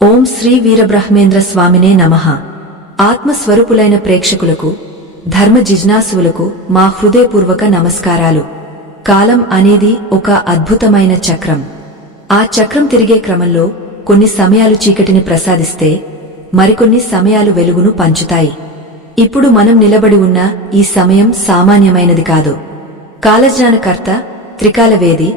ఓం శ్రీ వీరబ్రహ్మేంద్ర స్వామినే నమః. ఆత్మస్వరూపులైన ప్రేక్షకులకు, ధర్మ జిజ్ఞాసువులకు మా హృదయపూర్వక నమస్కారాలు. కాలం అనేది ఒక అద్భుతమైన చక్రం. ఆ చక్రం తిరిగే క్రమంలో కొన్ని సమయాలు చీకటిని ప్రసాదిస్తే, మరికొన్ని సమయాలు వెలుగును పంచుతాయి. ఇప్పుడు మనం నిలబడి ఉన్న ఈ సమయం సామాన్యమైనది కాదు. కాలజ్ఞానకర్త, త్రికాలవేది,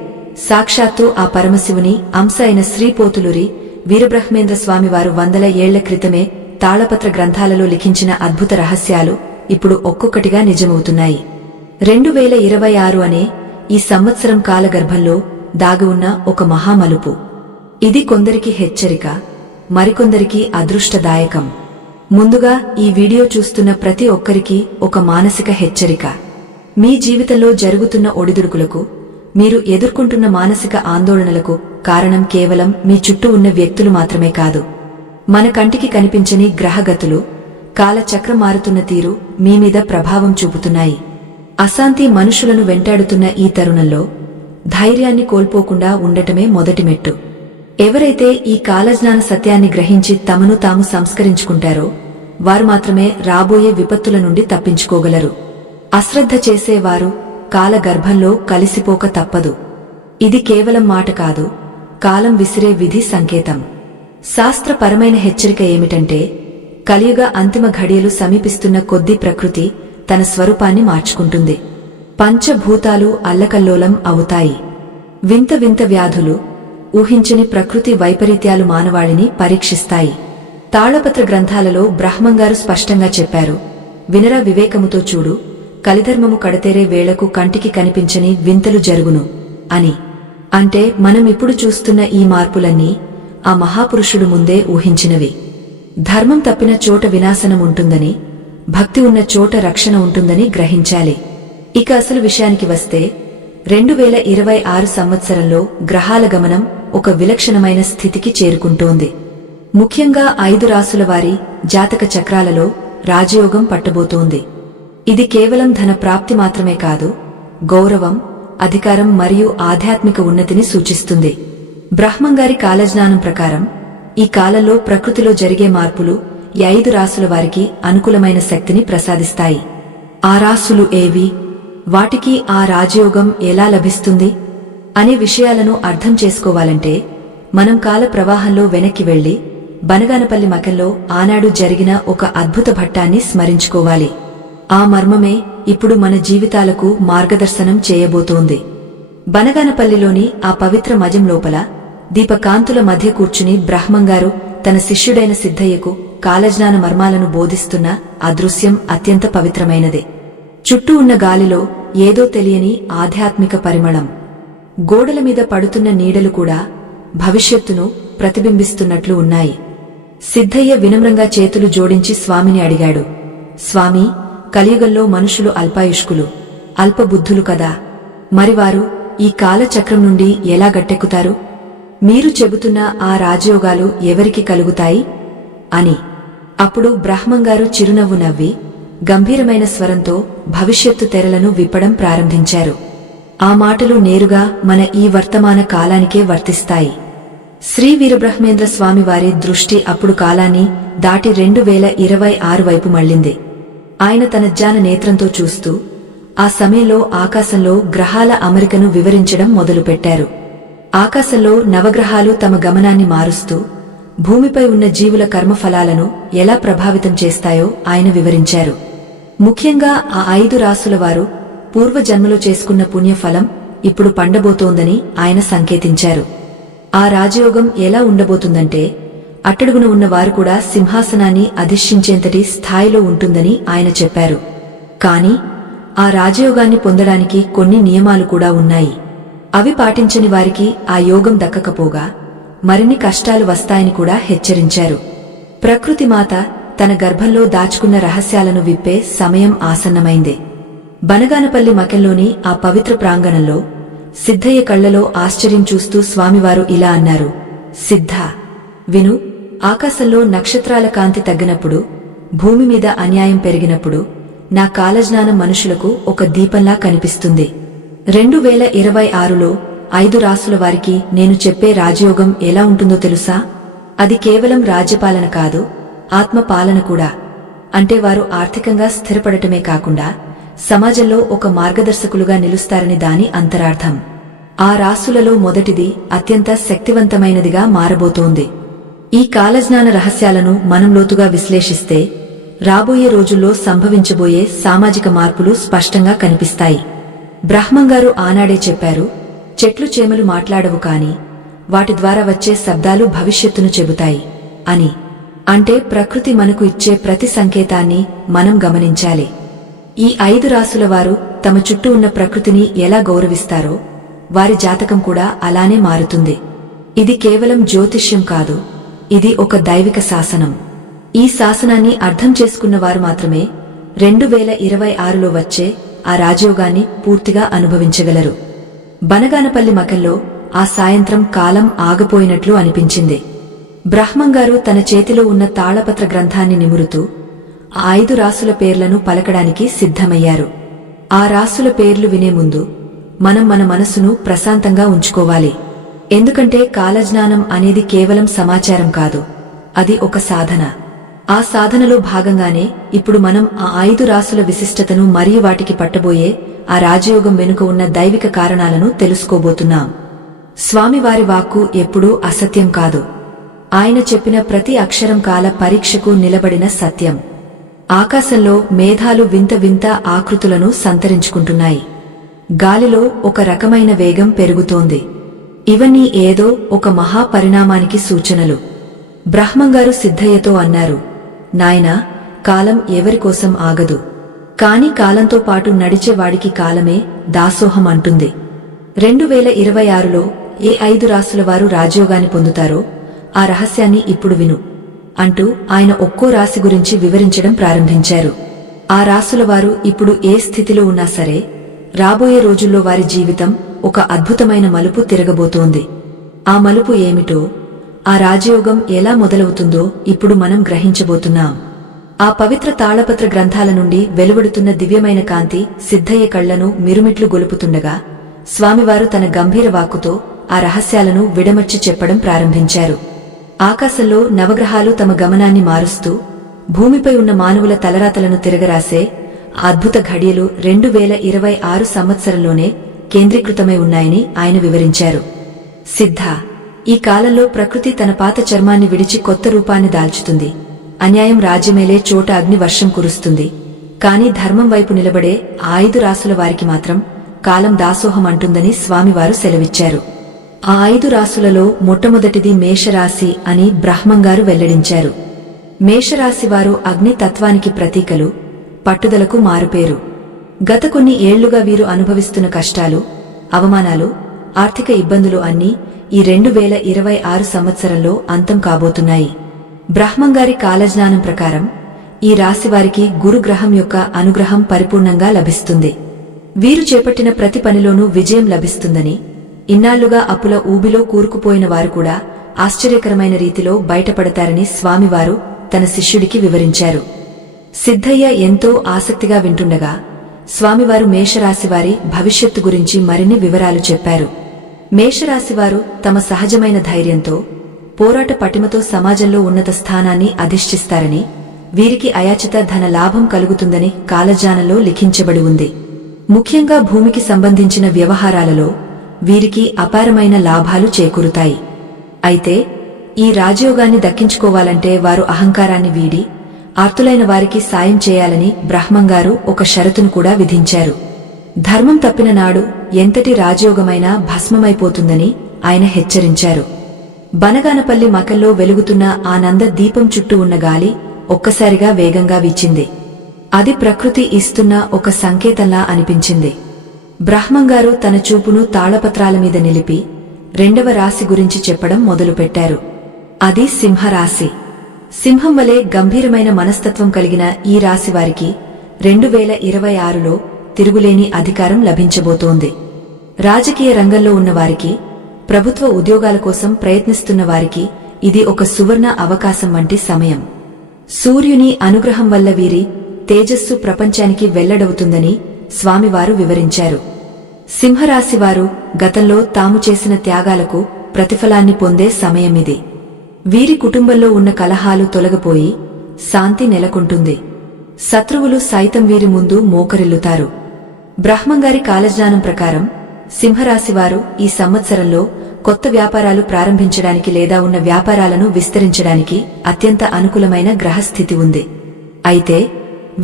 సాక్షాత్తు ఆ పరమశివుని అంశ అయిన శ్రీపోతులూరి వీరబ్రహ్మేంద్ర స్వామివారు వందల ఏళ్ల క్రితమే తాళపత్ర గ్రంథాలలో లిఖించిన అద్భుత రహస్యాలు ఇప్పుడు ఒక్కొక్కటిగా నిజమవుతున్నాయి. 2026 అనే ఈ సంవత్సరం కాలగర్భంలో దాగి ఉన్న ఒక మహామలుపు. ఇది కొందరికి హెచ్చరిక, మరికొందరికి అదృష్టదాయకం. ముందుగా ఈ వీడియో చూస్తున్న ప్రతి ఒక్కరికి ఒక మానసిక హెచ్చరిక. మీ జీవితంలో జరుగుతున్న ఒడిదుడుకులకు, మీరు ఎదుర్కొంటున్న మానసిక ఆందోళనలకు కారణం కేవలం మీ చుట్టూ ఉన్న వ్యక్తులు మాత్రమే కాదు. మన కంటికి కనిపించని గ్రహగతులు, కాలచక్రం మారుతున్న తీరు మీ మీద ప్రభావం చూపుతున్నాయి. అశాంతి మనుషులను వెంటాడుతున్న ఈ తరుణంలో ధైర్యాన్ని కోల్పోకుండా ఉండటమే మొదటి మెట్టు. ఎవరైతే ఈ కాలజ్ఞాన సత్యాన్ని గ్రహించి తమను తాము సంస్కరించుకుంటారో వారు మాత్రమే రాబోయే విపత్తుల నుండి తప్పించుకోగలరు. అశ్రద్ధ చేసేవారు కాలగర్భంలో కలిసిపోక తప్పదు. ఇది కేవలం మాట కాదు, కాలం విసిరే విధి సంకేతం. శాస్త్రపరమైన హెచ్చరిక ఏమిటంటే, కలియుగ అంతిమ ఘడియలు సమీపిస్తున్న కొద్దీ ప్రకృతి తన స్వరూపాన్ని మార్చుకుంటుంది. పంచభూతాలు అల్లకల్లోలం అవుతాయి. వింత వింత వ్యాధులు, ఊహించని ప్రకృతి వైపరీత్యాలు మానవాళిని పరీక్షిస్తాయి. తాళపత్ర గ్రంథాలలో బ్రహ్మంగారు స్పష్టంగా చెప్పారు, వినరా వివేకముతో చూడు, కలిధర్మము కడతేరే వేళకు కంటికి కనిపించని వింతలు జరుగును అని. అంటే మనం ఇప్పుడు చూస్తున్న ఈ మార్పులన్నీ ఆ మహాపురుషుడు ముందే ఊహించినవి. ధర్మం తప్పిన చోట వినాశనం ఉంటుందని, భక్తి ఉన్న చోట రక్షణ ఉంటుందని గ్రహించాలి. ఇక అసలు విషయానికి వస్తే, 2026 సంవత్సరంలో గ్రహాల గమనం ఒక విలక్షణమైన స్థితికి చేరుకుంటోంది. ముఖ్యంగా 5 రాసుల వారి జాతక చక్రాలలో రాజయోగం పట్టబోతోంది. ఇది కేవలం ధన ప్రాప్తి మాత్రమే కాదు, గౌరవం, అధికారం మరియు ఆధ్యాత్మిక ఉన్నతిని సూచిస్తుంది. బ్రహ్మంగారి కాలజ్ఞానం ప్రకారం ఈ కాలంలో ప్రకృతిలో జరిగే మార్పులు 5 రాసుల వారికి అనుకూలమైన శక్తిని ప్రసాదిస్తాయి. ఆ రాసులు ఏవి, వాటికి ఆ రాజయోగం ఎలా లభిస్తుంది అనే విషయాలను అర్థం చేసుకోవాలంటే మనం కాల ప్రవాహంలో వెనక్కి వెళ్లి బనగానపల్లి మకంలో ఆనాడు జరిగిన ఒక అద్భుత ఘట్టాన్ని స్మరించుకోవాలి. ఆ మర్మమే ఇప్పుడు మన జీవితాలకు మార్గదర్శనం చేయబోతోంది. బనగానపల్లిలోని ఆ పవిత్ర మజం లోపల దీపకాంతుల మధ్య కూర్చుని బ్రహ్మంగారు తన శిష్యుడైన సిద్ధయ్యకు కాలజ్ఞాన మర్మాలను బోధిస్తున్న ఆ దృశ్యం అత్యంత పవిత్రమైనదే. చుట్టూ ఉన్న గాలిలో ఏదో తెలియని ఆధ్యాత్మిక పరిమళం. గోడల మీద పడుతున్న నీడలు కూడా భవిష్యత్తును ప్రతిబింబిస్తున్నట్లు ఉన్నాయి. సిద్ధయ్య వినమ్రంగా చేతులు జోడించి స్వామిని అడిగాడు, స్వామీ, కలియుగంలో మనుషులు అల్పాయుష్కులు, అల్పబుద్ధులు కదా, మరివారు ఈ కాలచక్రం నుండి ఎలా గట్టెక్కుతారు? మీరు చెబుతున్న ఆ రాజయోగాలు ఎవరికి కలుగుతాయి అని. అప్పుడు బ్రహ్మంగారు చిరునవ్వు నవ్వి గంభీరమైన స్వరంతో భవిష్యత్తు తెరలను విప్పడం ప్రారంభించారు. ఆ మాటలు నేరుగా మన ఈ వర్తమాన కాలానికే వర్తిస్తాయి. శ్రీ వీరబ్రహ్మేంద్ర స్వామివారి దృష్టి అప్పుడు కాలాన్ని దాటి 2026 వైపు మళ్లింది. ఆయన తన జ్ఞాన నేత్రంతో చూస్తూ ఆ సమయంలో ఆకాశంలో గ్రహాల అమరికను వివరించడం మొదలుపెట్టారు. ఆకాశంలో నవగ్రహాలు తమ గమనాన్ని మారుస్తూ భూమిపై ఉన్న జీవుల కర్మఫలాలను ఎలా ప్రభావితం చేస్తాయో ఆయన వివరించారు. ముఖ్యంగా ఆ 5 రాసుల వారు పూర్వజన్మలో చేసుకున్న పుణ్యఫలం ఇప్పుడు పండబోతోందని ఆయన సంకేతించారు. ఆ రాజయోగం ఎలా ఉండబోతుందంటే, అట్టడుగున ఉన్న వారు కూడా సింహాసనాన్ని అధిష్ఠించేంతటి స్థాయిలో ఉంటుందని ఆయన చెప్పారు. కాని ఆ రాజయోగాన్ని పొందడానికి కొన్ని నియమాలు కూడా ఉన్నాయి. అవి పాటించని వారికి ఆ యోగం దక్కకపోగా మరిన్ని కష్టాలు వస్తాయని కూడా హెచ్చరించారు. ప్రకృతి మాత తన గర్భంలో దాచుకున్న రహస్యాలను విప్పే సమయం ఆసన్నమైంది. బనగానపల్లి మకంలోని ఆ పవిత్ర ప్రాంగణంలో సిద్ధయ్య కళ్లలో ఆశ్చర్యం చూస్తూ స్వామివారు ఇలా అన్నారు, సిద్ధ, విను, ఆకాశంలో నక్షత్రాల కాంతి తగ్గినప్పుడు, భూమి మీద అన్యాయం పెరిగినప్పుడు నా కాలజ్ఞానం మనుషులకు ఒక దీపంలా కనిపిస్తుంది. 2026లో 5 రాసుల వారికి నేను చెప్పే రాజయోగం ఎలా ఉంటుందో తెలుసా? అది కేవలం రాజ్యపాలన కాదు, ఆత్మపాలన కూడా. అంటే వారు ఆర్థికంగా స్థిరపడటమే కాకుండా సమాజంలో ఒక మార్గదర్శకులుగా నిలుస్తారని దాని అంతరార్థం. ఆ రాసులలో మొదటిది అత్యంత శక్తివంతమైనదిగా మారబోతోంది. ఈ కాలజ్ఞాన రహస్యాలను మనం లోతుగా విశ్లేషిస్తే రాబోయే రోజుల్లో సంభవించబోయే సామాజిక మార్పులు స్పష్టంగా కనిపిస్తాయి. బ్రహ్మంగారు ఆనాడే చెప్పారు, చెట్లు చేమలు మాట్లాడవు కాని వాటి ద్వారా వచ్చే శబ్దాలు భవిష్యత్తును చెబుతాయి అని. అంటే ప్రకృతి మనకు ఇచ్చే ప్రతి సంకేతాన్ని మనం గమనించాలి. ఈ 5 రాసుల వారు తమ చుట్టూ ఉన్న ప్రకృతిని ఎలా గౌరవిస్తారో వారి జాతకం కూడా అలానే మారుతుంది. ఇది కేవలం జ్యోతిష్యం కాదు, ఇది ఒక దైవిక శాసనం. ఈ శాసనాన్ని అర్థం చేసుకున్నవారు మాత్రమే 2026లో వచ్చే ఆ రాజయోగాన్ని పూర్తిగా అనుభవించగలరు. బనగానపల్లి మకల్లో ఆ సాయంత్రం కాలం ఆగిపోయినట్లు అనిపించింది. బ్రహ్మంగారు తన చేతిలో ఉన్న తాళపత్ర గ్రంథాన్ని నిమురుతూ ఆ 5 రాసుల పేర్లను పలకడానికి సిద్ధమయ్యారు. ఆ రాసుల పేర్లు వినే ముందు మనం మన మనసును ప్రశాంతంగా ఉంచుకోవాలి. ఎందుకంటే కాలజ్ఞానం అనేది కేవలం సమాచారం కాదు, అది ఒక సాధన. ఆ సాధనలో భాగంగానే ఇప్పుడు మనం ఆ 5 రాసుల విశిష్టతను మరియు వాటికి పట్టబోయే ఆ రాజయోగం వెనుక ఉన్న దైవిక కారణాలను తెలుసుకోబోతున్నాం. స్వామివారి వాక్కు ఎప్పుడూ అసత్యం కాదు. ఆయన చెప్పిన ప్రతి అక్షరం కాల పరీక్షకు నిలబడిన సత్యం. ఆకాశంలో మేఘాలు వింత వింత ఆకృతులను సంతరించుకుంటున్నాయి. గాలిలో ఒక రకమైన వేగం పెరుగుతోంది. ఇవన్నీ ఏదో ఒక మహాపరిణామానికి సూచనలు. బ్రహ్మంగారు సిద్ధయ్యతో అన్నారు, నాయనా, కాలం ఎవరికోసం ఆగదు, కాని కాలంతో పాటు నడిచేవాడికి కాలమే దాసోహం అంటుంది. 2026లో ఏ 5 రాసుల వారు రాజయోగాన్ని పొందుతారో ఆ రహస్యాన్ని ఇప్పుడు విను అంటూ ఆయన ఒక్కో రాశి గురించి వివరించడం ప్రారంభించారు. ఆ రాసుల వారు ఇప్పుడు ఏ స్థితిలో ఉన్నా సరే రాబోయే రోజుల్లో వారి జీవితం ఒక అద్భుతమైన మలుపు తిరగబోతోంది. ఆ మలుపు ఏమిటో, ఆ రాజయోగం ఎలా మొదలవుతుందో ఇప్పుడు మనం గ్రహించబోతున్నాం. ఆ పవిత్ర తాళపత్ర గ్రంథాల నుండి వెలువడుతున్న దివ్యమైన కాంతి సిద్ధయ్య కళ్లను మిరుమిట్లు గొలుపుతుండగా స్వామివారు తన గంభీర వాక్కుతో ఆ రహస్యాలను విడమర్చి చెప్పడం ప్రారంభించారు. ఆకాశంలో నవగ్రహాలు తమ గమనాన్ని మారుస్తూ భూమిపై ఉన్న మానవుల తలరాతలను తిరగరాసే అద్భుత ఘడియలు 2026 సంవత్సరంలోనే కేంద్రీకృతమై ఉన్నాయని ఆయన వివరించారు. సిద్ధ, ఈ కాలంలో ప్రకృతి తన పాత చర్మాన్ని విడిచి కొత్త రూపాన్ని దాల్చుతుంది. అన్యాయం రాజ్యమేలే చోట అగ్ని వర్షం కురుస్తుంది. కాని ధర్మం వైపు నిలబడే ఆ 5 రాసుల వారికి మాత్రం కాలం దాసోహం అంటుందని స్వామివారు సెలవిచ్చారు. ఆ 5 రాసులలో మొట్టమొదటిది మేషరాశి అని బ్రహ్మంగారు వెల్లడించారు. మేషరాశివారు అగ్ని తత్వానికి ప్రతీకలు, పట్టుదలకు మారుపేరు. గత కొన్ని ఏళ్లుగా వీరు అనుభవిస్తున్న కష్టాలు, అవమానాలు, ఆర్థిక ఇబ్బందులు అన్నీ ఈ 2026 సంవత్సరంలో అంతం కాబోతున్నాయి. బ్రహ్మంగారి కాలజ్ఞానం ప్రకారం ఈ రాశివారికి గురుగ్రహం యొక్క అనుగ్రహం పరిపూర్ణంగా లభిస్తుంది. వీరు చేపట్టిన ప్రతి పనిలోనూ విజయం లభిస్తుందని, ఇన్నాళ్లుగా అప్పుల ఊబిలో కూరుకుపోయిన వారు కూడా ఆశ్చర్యకరమైన రీతిలో బయటపడతారని స్వామివారు తన శిష్యుడికి వివరించారు. సిద్ధయ్య ఎంతో ఆసక్తిగా వింటుండగా స్వామివారు మేషరాశివారి భవిష్యత్తు గురించి మరిన్ని వివరాలు చెప్పారు. మేషరాశివారు తమ సహజమైన ధైర్యంతో, పోరాట పటిమతో సమాజంలో ఉన్నత స్థానాన్ని అధిష్ఠిస్తారని, వీరికి అయాచిత ధన లాభం కలుగుతుందని కాలజ్ఞానంలో లిఖించబడి ఉంది. ముఖ్యంగా భూమికి సంబంధించిన వ్యవహారాలలో వీరికి అపారమైన లాభాలు చేకూరుతాయి. అయితే ఈ రాజయోగాన్ని దక్కించుకోవాలంటే వారు అహంకారాన్ని వీడి ఆర్తులైన వారికి సాయం చేయాలని బ్రహ్మంగారు ఒక షరతును కూడా విధించారు. ధర్మం తప్పిన నాడు ఎంతటి రాజయోగమైనా భస్మమైపోతుందని ఆయన హెచ్చరించారు. బనగానపల్లి మకల్లో వెలుగుతున్న ఆనంద దీపం చుట్టూ ఉన్న గాలి ఒక్కసారిగా వేగంగా వీచింది. అది ప్రకృతి ఇస్తున్న ఒక సంకేతంలా అనిపించింది. బ్రహ్మంగారు తన చూపును తాళపత్రాల మీద నిలిపి 2వ రాశి గురించి చెప్పడం మొదలుపెట్టారు. అది సింహరాశి. సింహం వలె గంభీరమైన మనస్తత్వం కలిగిన ఈ రాశివారికి 2026లో తిరుగులేని అధికారం లభించబోతోంది. రాజకీయ రంగంలో ఉన్నవారికి, ప్రభుత్వ ఉద్యోగాల కోసం ప్రయత్నిస్తున్న వారికి ఇది ఒక సువర్ణ అవకాశం వంటి సమయం. సూర్యుని అనుగ్రహం వల్ల వీరి తేజస్సు ప్రపంచానికి వెల్లడవుతుందని స్వామివారు వివరించారు. సింహరాశివారు గతంలో తాము చేసిన త్యాగాలకు ప్రతిఫలాన్ని పొందే సమయమిది. వీరి కుటుంబంలో ఉన్న కలహాలు తొలగిపోయి శాంతి నెలకొంటుంది. శత్రువులు సైతం వీరి ముందు మోకరిల్లుతారు. బ్రహ్మంగారి కాలజ్ఞానం ప్రకారం సింహరాశివారు ఈ సంవత్సరంలో కొత్త వ్యాపారాలు ప్రారంభించడానికి లేదా ఉన్న వ్యాపారాలను విస్తరించడానికి అత్యంత అనుకూలమైన గ్రహస్థితి ఉంది. అయితే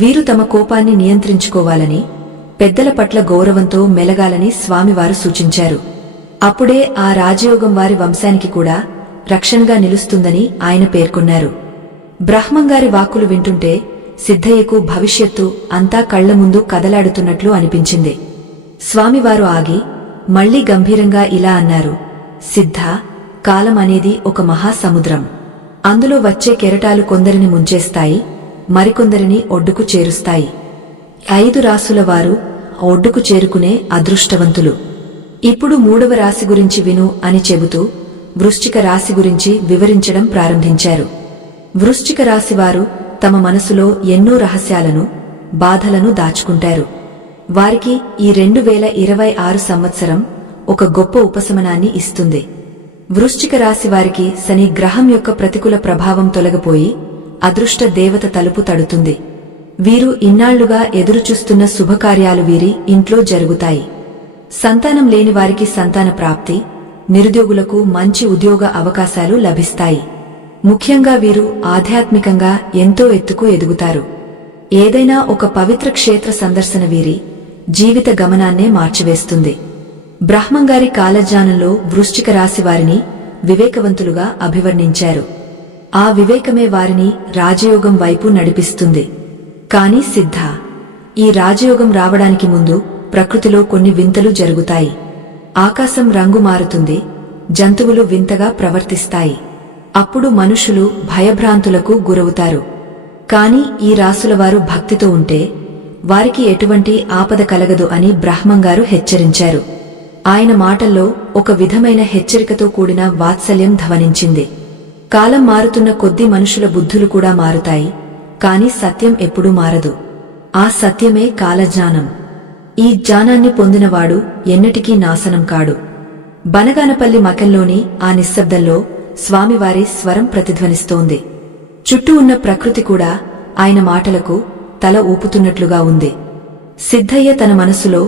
వీరు తమ కోపాన్ని నియంత్రించుకోవాలని, పెద్దల పట్ల గౌరవంతో మెలగాలని స్వామివారు సూచించారు. అప్పుడే ఆ రాజయోగం వారి వంశానికి కూడా రక్షణగా నిలుస్తుందని ఆయన పేర్కొన్నారు. బ్రహ్మంగారి వాక్కులు వింటుంటే సిద్ధయ్యకు భవిష్యత్తు అంతా కళ్ల ముందు కదలాడుతున్నట్లు అనిపించింది. స్వామివారు ఆగి మళ్లీ గంభీరంగా ఇలా అన్నారు, సిద్ధ, కాలం అనేది ఒక మహాసముద్రం. అందులో వచ్చే కెరటాలు కొందరిని ముంచేస్తాయి, మరికొందరిని ఒడ్డుకు చేరుస్తాయి. 5 రాసుల వారు ఒడ్డుకు చేరుకునే అదృష్టవంతులు. ఇప్పుడు 3వ రాశి గురించి విను అని చెబుతూ వృశ్చిక రాశి గురించి వివరించడం ప్రారంభించారు. వృశ్చిక రాశివారు తమ మనసులో ఎన్నో రహస్యాలను, బాధలను దాచుకుంటారు. వారికి ఈ 2026 సంవత్సరం ఒక గొప్ప ఉపశమనాన్ని ఇస్తుంది. వృశ్చిక రాశి వారికి శని గ్రహం యొక్క ప్రతికూల ప్రభావం తొలగిపోయి అదృష్ట దేవత తలుపు తడుతుంది. వీరు ఇన్నాళ్లుగా ఎదురుచూస్తున్న శుభకార్యాలు వీరి ఇంట్లో జరుగుతాయి. సంతానం లేని వారికి సంతాన ప్రాప్తి, నిరుద్యోగులకు మంచి ఉద్యోగ అవకాశాలు లభిస్తాయి. ముఖ్యంగా వీరు ఆధ్యాత్మికంగా ఎంతో ఎత్తుకు ఎదుగుతారు. ఏదైనా ఒక పవిత్ర క్షేత్ర సందర్శన వీరి జీవిత గమనాన్నే మార్చివేస్తుంది. బ్రహ్మంగారి కాలజ్ఞానంలో వృశ్చిక రాశి వారిని వివేకవంతులుగా అభివర్ణించారు. ఆ వివేకమే వారిని రాజయోగం వైపు నడిపిస్తుంది. కాని సిద్ధ, ఈ రాజయోగం రావడానికి ముందు ప్రకృతిలో కొన్ని వింతలు జరుగుతాయి. ఆకాశం రంగు మారుతుంది, జంతువులు వింతగా ప్రవర్తిస్తాయి. అప్పుడు మనుషులు భయభ్రాంతులకు గురవుతారు. కాని ఈ రాసులవారు భక్తితో ఉంటే వారికి ఎటువంటి ఆపద కలగదు అని బ్రహ్మంగారు హెచ్చరించారు. ఆయన మాటల్లో ఒక విధమైన హెచ్చరికతో కూడిన వాత్సల్యం ధ్వనించింది. కాలం మారుతున్న కొద్దీ మనుషుల బుద్ధులు కూడా మారుతాయి, కాని సత్యం ఎప్పుడూ మారదు. ఆ సత్యమే కాలజ్ఞానం. ఈ జ్ఞానాన్ని పొందినవాడు ఎన్నటికీ నాశనం కాడు. బనగానపల్లి మకెల్లోని ఆ నిశ్శబ్దంలో స్వామివారి స్వరం ప్రతిధ్వనిస్తోంది. చుట్టూ ఉన్న ప్రకృతి కూడా ఆయన మాటలకు తల ఊపుతున్నట్లుగా ఉంది. సిద్ధయ్య తన మనసులో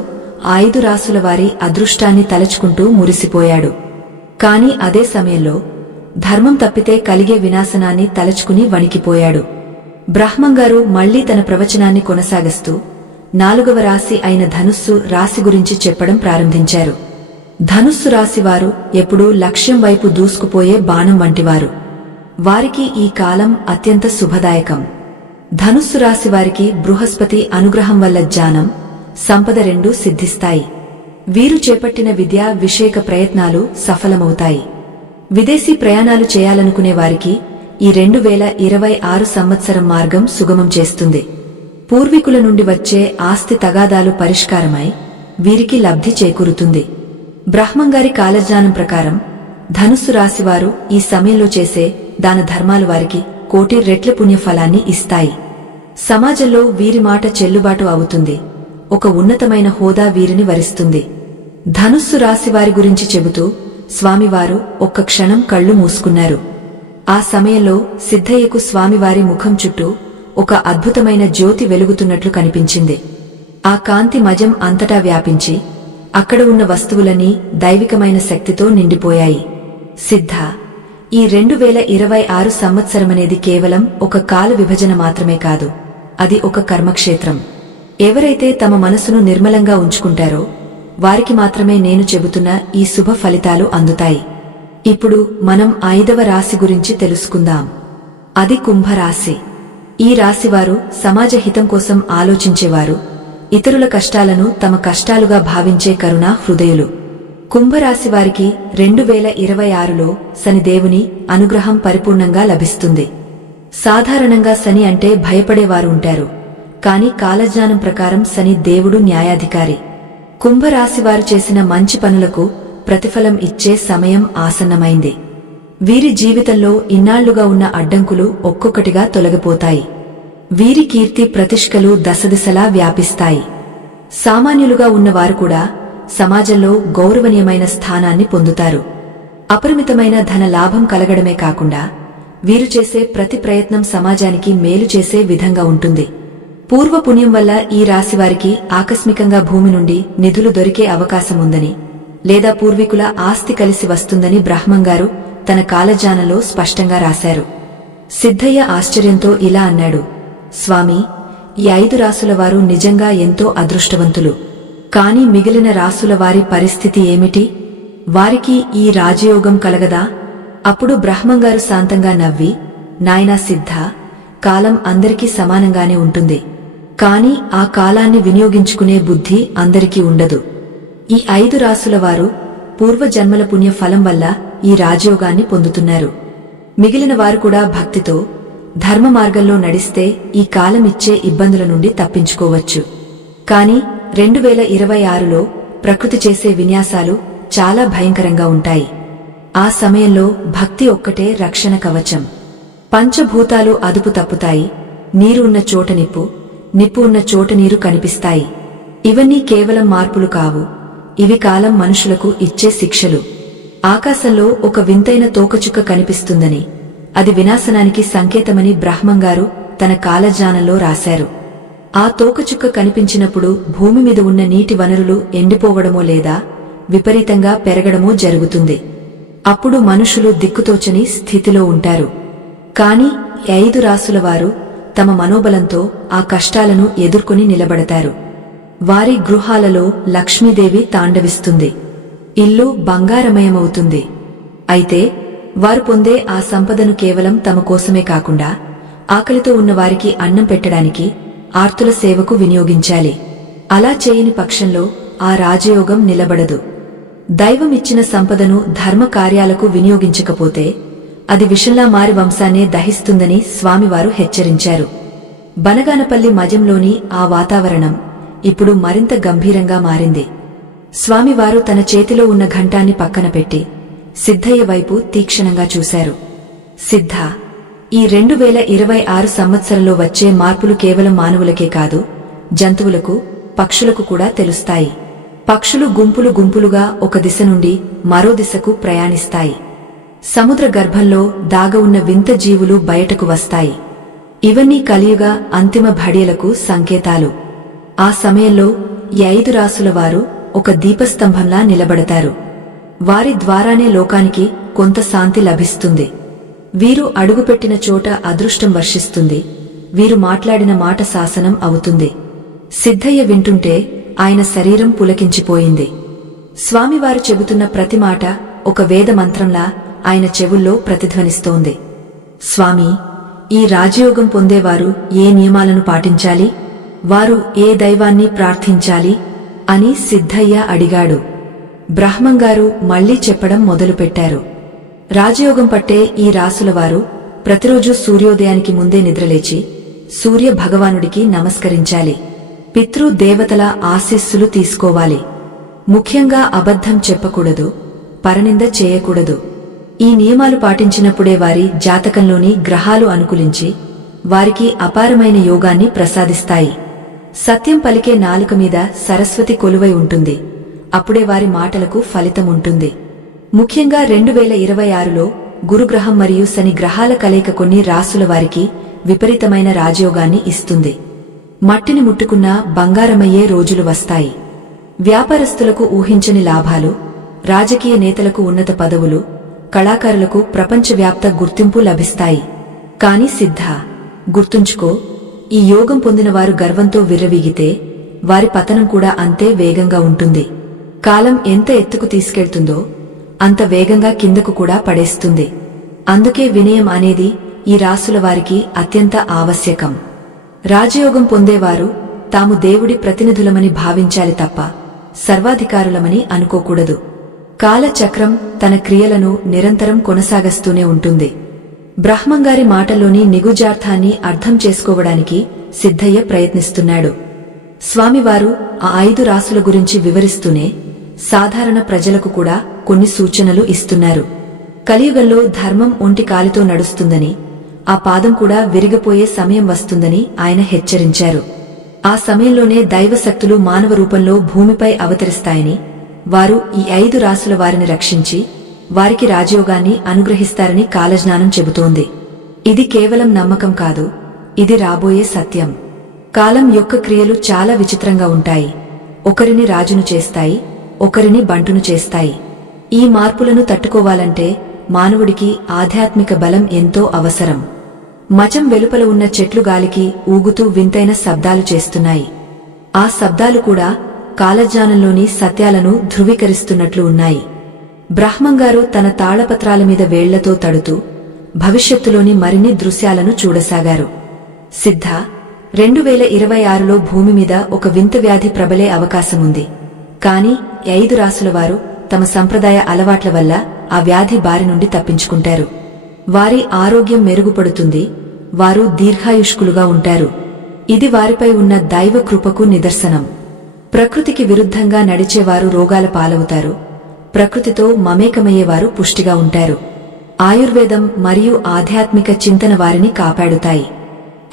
5 రాసుల వారి అదృష్టాన్ని తలచుకుంటూ మురిసిపోయాడు. కాని అదే సమయంలో ధర్మం తప్పితే కలిగే వినాశనాన్ని తలచుకుని వణికిపోయాడు. బ్రహ్మంగారు మళ్లీ తన ప్రవచనాన్ని కొనసాగిస్తూ 4వ రాశి అయిన ధనుస్సు రాశి గురించి చెప్పడం ప్రారంభించారు. ధనుస్సు రాశివారు ఎప్పుడూ లక్ష్యం వైపు దూసుకుపోయే బాణం వంటివారు. వారికి ఈ కాలం అత్యంత శుభదాయకం. ధనుస్సు రాశివారికి బృహస్పతి అనుగ్రహం వల్ల జ్ఞానం, సంపద రెండూ సిద్ధిస్తాయి. వీరు చేపట్టిన విద్యా విషయక ప్రయత్నాలు సఫలమవుతాయి. విదేశీ ప్రయాణాలు చేయాలనుకునే వారికి ఈ 2026 సంవత్సరం మార్గం సుగమం చేస్తుంది. పూర్వీకుల నుండి వచ్చే ఆస్తి తగాదాలు పరిష్కారమై వీరికి లబ్ధి చేకూరుతుంది. బ్రహ్మంగారి కాలజ్ఞానం ప్రకారం ధనుస్సు రాశివారు ఈ సమయంలో చేసే దాన ధర్మాలు వారికి 1 కోటి రెట్ల పుణ్యఫలాన్ని ఇస్తాయి. సమాజంలో వీరి మాట చెల్లుబాటు అవుతుంది. ఒక ఉన్నతమైన హోదా వీరిని వరిస్తుంది. ధనుస్సు రాశివారి గురించి చెబుతూ స్వామివారు ఒక్క క్షణం కళ్ళు మూసుకున్నారు. ఆ సమయంలో సిద్ధయ్యకు స్వామివారి ముఖం చుట్టూ ఒక అద్భుతమైన జ్యోతి వెలుగుతున్నట్లు కనిపించింది. ఆ కాంతి మజం అంతటా వ్యాపించి అక్కడ ఉన్న వస్తువులన్నీ దైవికమైన శక్తితో నిండిపోయాయి. సిద్ధ, ఈ 2026 సంవత్సరమనేది కేవలం ఒక కాల విభజన మాత్రమే కాదు, అది ఒక కర్మక్షేత్రం. ఎవరైతే తమ మనసును నిర్మలంగా ఉంచుకుంటారో వారికి మాత్రమే నేను చెబుతున్న ఈ శుభ ఫలితాలు అందుతాయి. ఇప్పుడు మనం 5వ రాశి గురించి తెలుసుకుందాం. అది కుంభరాశి. ఈ రాశివారు సమాజ హితం కోసం ఆలోచించేవారు, ఇతరుల కష్టాలను తమ కష్టాలుగా భావించే కరుణా హృదయులు. కుంభరాశివారికి 2026లో శనిదేవుని అనుగ్రహం పరిపూర్ణంగా లభిస్తుంది. సాధారణంగా శని అంటే భయపడేవారు ఉంటారు, కాని కాలజ్ఞానం ప్రకారం శని దేవుడు న్యాయాధికారి. కుంభరాశివారు చేసిన మంచి పనులకు ప్రతిఫలం ఇచ్చే సమయం ఆసన్నమైంది. వీరి జీవితంలో ఇన్నాళ్లుగా ఉన్న అడ్డంకులు ఒక్కొక్కటిగా తొలగిపోతాయి. వీరి కీర్తి ప్రతిష్ఠలు దశదిశలా వ్యాపిస్తాయి. సామాన్యులుగా ఉన్నవారు కూడా సమాజంలో గౌరవనీయమైన స్థానాన్ని పొందుతారు. అపరిమితమైన ధన లాభం కలగడమే కాకుండా వీరు చేసే ప్రతి ప్రయత్నం సమాజానికి మేలు చేసే విధంగా ఉంటుంది. పూర్వపుణ్యం వల్ల ఈ రాశివారికి ఆకస్మికంగా భూమి నుండి నిధులు దొరికే అవకాశముందని, లేదా పూర్వీకుల ఆస్తి కలిసి వస్తుందని బ్రహ్మంగారు తన కాలజ్ఞానంలో స్పష్టంగా రాశారు. సిద్ధయ్య ఆశ్చర్యంతో ఇలా అన్నాడు, స్వామీ, ఈ 5 రాసుల వారు నిజంగా ఎంతో అదృష్టవంతులు. కాని మిగిలిన రాసుల వారి పరిస్థితి ఏమిటి? వారికి ఈ రాజయోగం కలగదా? అప్పుడు బ్రహ్మంగారు శాంతంగా నవ్వి, నాయనా సిద్ధ, కాలం అందరికీ సమానంగానే ఉంటుంది. కాని ఆ కాలాన్ని వినియోగించుకునే బుద్ధి అందరికీ ఉండదు. ఈ 5 రాసుల వారు పూర్వజన్మల పుణ్య ఫలం వల్ల ఈ రాజయోగాన్ని పొందుతున్నారు. మిగిలిన వారు కూడా భక్తితో ధర్మ మార్గంలో నడిస్తే ఈ కాలం ఇచ్చే ఇబ్బందుల నుండి తప్పించుకోవచ్చు. కాని 2026లో ప్రకృతి చేసే విన్యాసాలు చాలా భయంకరంగా ఉంటాయి. ఆ సమయంలో భక్తి ఒక్కటే రక్షణ కవచం. పంచభూతాలు అదుపు తప్పుతాయి. నీరు ఉన్న చోట నిప్పు, నిప్పు ఉన్న చోట నీరు కనిపిస్తాయి. ఇవన్నీ కేవలం మార్పులు కావు, ఇవి కాలం మనుషులకు ఇచ్చే శిక్షలు. ఆకాశంలో ఒక వింతైన తోకచుక్క కనిపిస్తుందని, అది వినాశనానికి సంకేతమని బ్రహ్మంగారు తన కాలజ్ఞానంలో రాశారు. ఆ తోకచుక్క కనిపించినప్పుడు భూమి మీద ఉన్న నీటి వనరులు ఎండిపోవడమో లేదా విపరీతంగా పెరగడమో జరుగుతుంది. అప్పుడు మనుషులు దిక్కుతోచని స్థితిలో ఉంటారు. కాని 5 రాసుల వారు తమ మనోబలంతో ఆ కష్టాలను ఎదుర్కొని నిలబడతారు. వారి గృహాలలో లక్ష్మీదేవి తాండవిస్తుంది. ఇల్లు బంగారమయమవుతుంది. అయితే వారు పొందే ఆ సంపదను కేవలం తమ కోసమే కాకుండా ఆకలితో ఉన్న వారికి అన్నం పెట్టడానికి, ఆర్తుల సేవకు వినియోగించాలి. అలా చేయని పక్షంలో ఆ రాజయోగం నిలబడదు. దైవమిచ్చిన సంపదను ధర్మ కార్యాలకు వినియోగించకపోతే అది విషంలా మారి వంశాన్నే దహిస్తుందని స్వామివారు హెచ్చరించారు. బనగానపల్లి మజంలోని ఆ వాతావరణం ఇప్పుడు మరింత గంభీరంగా మారింది. స్వామివారు తన చేతిలో ఉన్న ఘంటాన్ని పక్కన పెట్టి సిద్ధయ్య వైపు తీక్షణంగా చూశారు. సిద్ధ, ఈ 2026 సంవత్సరంలో వచ్చే మార్పులు కేవలం మానవులకే కాదు, జంతువులకు, పక్షులకు కూడా తెలుస్తాయి. పక్షులు గుంపులు గుంపులుగా ఒక దిశ నుండి మరో దిశకు ప్రయాణిస్తాయి. సముద్ర గర్భంలో దాగ ఉన్న వింత జీవులు బయటకు వస్తాయి. ఇవన్నీ కలియుగ అంతిమ ఘడియలకు సంకేతాలు. ఆ సమయంలో ఈ 5 రాసుల వారు ఒక దీపస్తంభంలా నిలబడతారు. వారి ద్వారానే లోకానికి కొంత శాంతి లభిస్తుంది. వీరు అడుగుపెట్టిన చోట అదృష్టం వర్షిస్తుంది. వీరు మాట్లాడిన మాట శాసనం అవుతుంది. సిద్ధయ్య వింటుంటే ఆయన శరీరం పులకించిపోయింది. స్వామివారు చెబుతున్న ప్రతి మాట ఒక వేద మంత్రంలా ఆయన చెవుల్లో ప్రతిధ్వనిస్తోంది. స్వామి, ఈ రాజయోగం పొందేవారు ఏ నియమాలను పాటించాలి? వారు ఏ దైవాన్ని ప్రార్థించాలి అని సిద్ధయ్య అడిగాడు. బ్రహ్మంగారు మళ్లీ చెప్పడం మొదలుపెట్టారు. రాజయోగం పట్టే ఈ రాసుల వారు ప్రతిరోజు సూర్యోదయానికి ముందే నిద్రలేచి సూర్య భగవానుడికి నమస్కరించాలి. పితృ దేవతల ఆశీస్సులు తీసుకోవాలి. ముఖ్యంగా అబద్ధం చెప్పకూడదు, పరనింద చేయకూడదు. ఈ నియమాలు పాటించినప్పుడే వారి జాతకంలోని గ్రహాలు అనుకూలించి వారికి అపారమైన యోగాన్ని ప్రసాదిస్తాయి. సత్యం పలికే నాలుక మీద సరస్వతి కొలువై ఉంటుంది. అప్పుడే వారి మాటలకు ఫలితం ఉంటుంది. ముఖ్యంగా 2026లో గురుగ్రహం మరియు శని గ్రహాల కలయిక కొన్ని రాసుల వారికి విపరీతమైన రాజయోగాన్ని ఇస్తుంది. మట్టిని ముట్టుకున్నా బంగారమయ్యే రోజులు వస్తాయి. వ్యాపారస్తులకు ఊహించని లాభాలు, రాజకీయ నేతలకు ఉన్నత పదవులు, కళాకారులకు ప్రపంచవ్యాప్త గుర్తింపు లభిస్తాయి. కాని సిద్ధ, గుర్తుంచుకో, ఈ యోగం పొందినవారు గర్వంతో విర్రవీగితే వారి పతనం కూడా అంతే వేగంగా ఉంటుంది. కాలం ఎంత ఎత్తుకు తీసుకెళ్తుందో అంత వేగంగా కిందకు కూడా పడేస్తుంది. అందుకే వినయం అనేది ఈ రాసుల వారికి అత్యంత ఆవశ్యకం. రాజయోగం పొందేవారు తాము దేవుడి ప్రతినిధులమని భావించాలి తప్ప సర్వాధికారులమని అనుకోకూడదు. కాలచక్రం తన క్రియలను నిరంతరం కొనసాగస్తూనే ఉంటుంది. బ్రహ్మంగారి మాటల్లోని నిగుజార్థాన్ని అర్థం చేసుకోవడానికి సిద్ధయ్య ప్రయత్నిస్తున్నాడు. స్వామివారు ఆ 5 రాసుల గురించి వివరిస్తూనే సాధారణ ప్రజలకు కూడా కొన్ని సూచనలు ఇస్తున్నారు. కలియుగంలో ధర్మం ఒంటి కాలితో నడుస్తుందని, ఆ పాదం కూడా విరిగిపోయే సమయం వస్తుందని ఆయన హెచ్చరించారు. ఆ సమయంలోనే దైవశక్తులు మానవ రూపంలో భూమిపై అవతరిస్తాయని, వారు ఈ 5 రాసుల వారిని రక్షించి వారికి రాజయోగాన్ని అనుగ్రహిస్తారని కాలజ్ఞానం చెబుతోంది. ఇది కేవలం నమ్మకం కాదు, ఇది రాబోయే సత్యం. కాలం యొక్క క్రియలు చాలా విచిత్రంగా ఉంటాయి. ఒకరిని రాజును చేస్తాయి, ఒకరిని బంటును చేస్తాయి. ఈ మార్పులను తట్టుకోవాలంటే మానవుడికి ఆధ్యాత్మిక బలం ఎంతో అవసరం. మచం వెలుపల ఉన్న చెట్లు గాలికి ఊగుతూ వింతైన శబ్దాలు చేస్తున్నాయి. ఆ శబ్దాలు కూడా కాలజ్ఞానంలోని సత్యాలను ధృవీకరిస్తున్నట్లు ఉన్నాయి. బ్రహ్మంగారు తన తాళపత్రాల మీద వేళ్లతో తడుతూ భవిష్యత్తులోని మరిన్ని దృశ్యాలను చూడసాగారు. సిద్ధ, 2026లో భూమి మీద ఒక వింత వ్యాధి ప్రబలే అవకాశముంది. కాని 5 రాసులవారు తమ సంప్రదాయ అలవాట్ల వల్ల ఆ వ్యాధి బారి నుండి తప్పించుకుంటారు. వారి ఆరోగ్యం మెరుగుపడుతుంది, వారు దీర్ఘాయుష్కులుగా ఉంటారు. ఇది వారిపై ఉన్న దైవ కృపకు నిదర్శనం. ప్రకృతికి విరుద్ధంగా నడిచేవారు రోగాల పాలవుతారు, ప్రకృతితో మమేకమయ్యేవారు పుష్టిగా ఉంటారు. ఆయుర్వేదం మరియు ఆధ్యాత్మిక చింతన వారిని కాపాడుతాయి.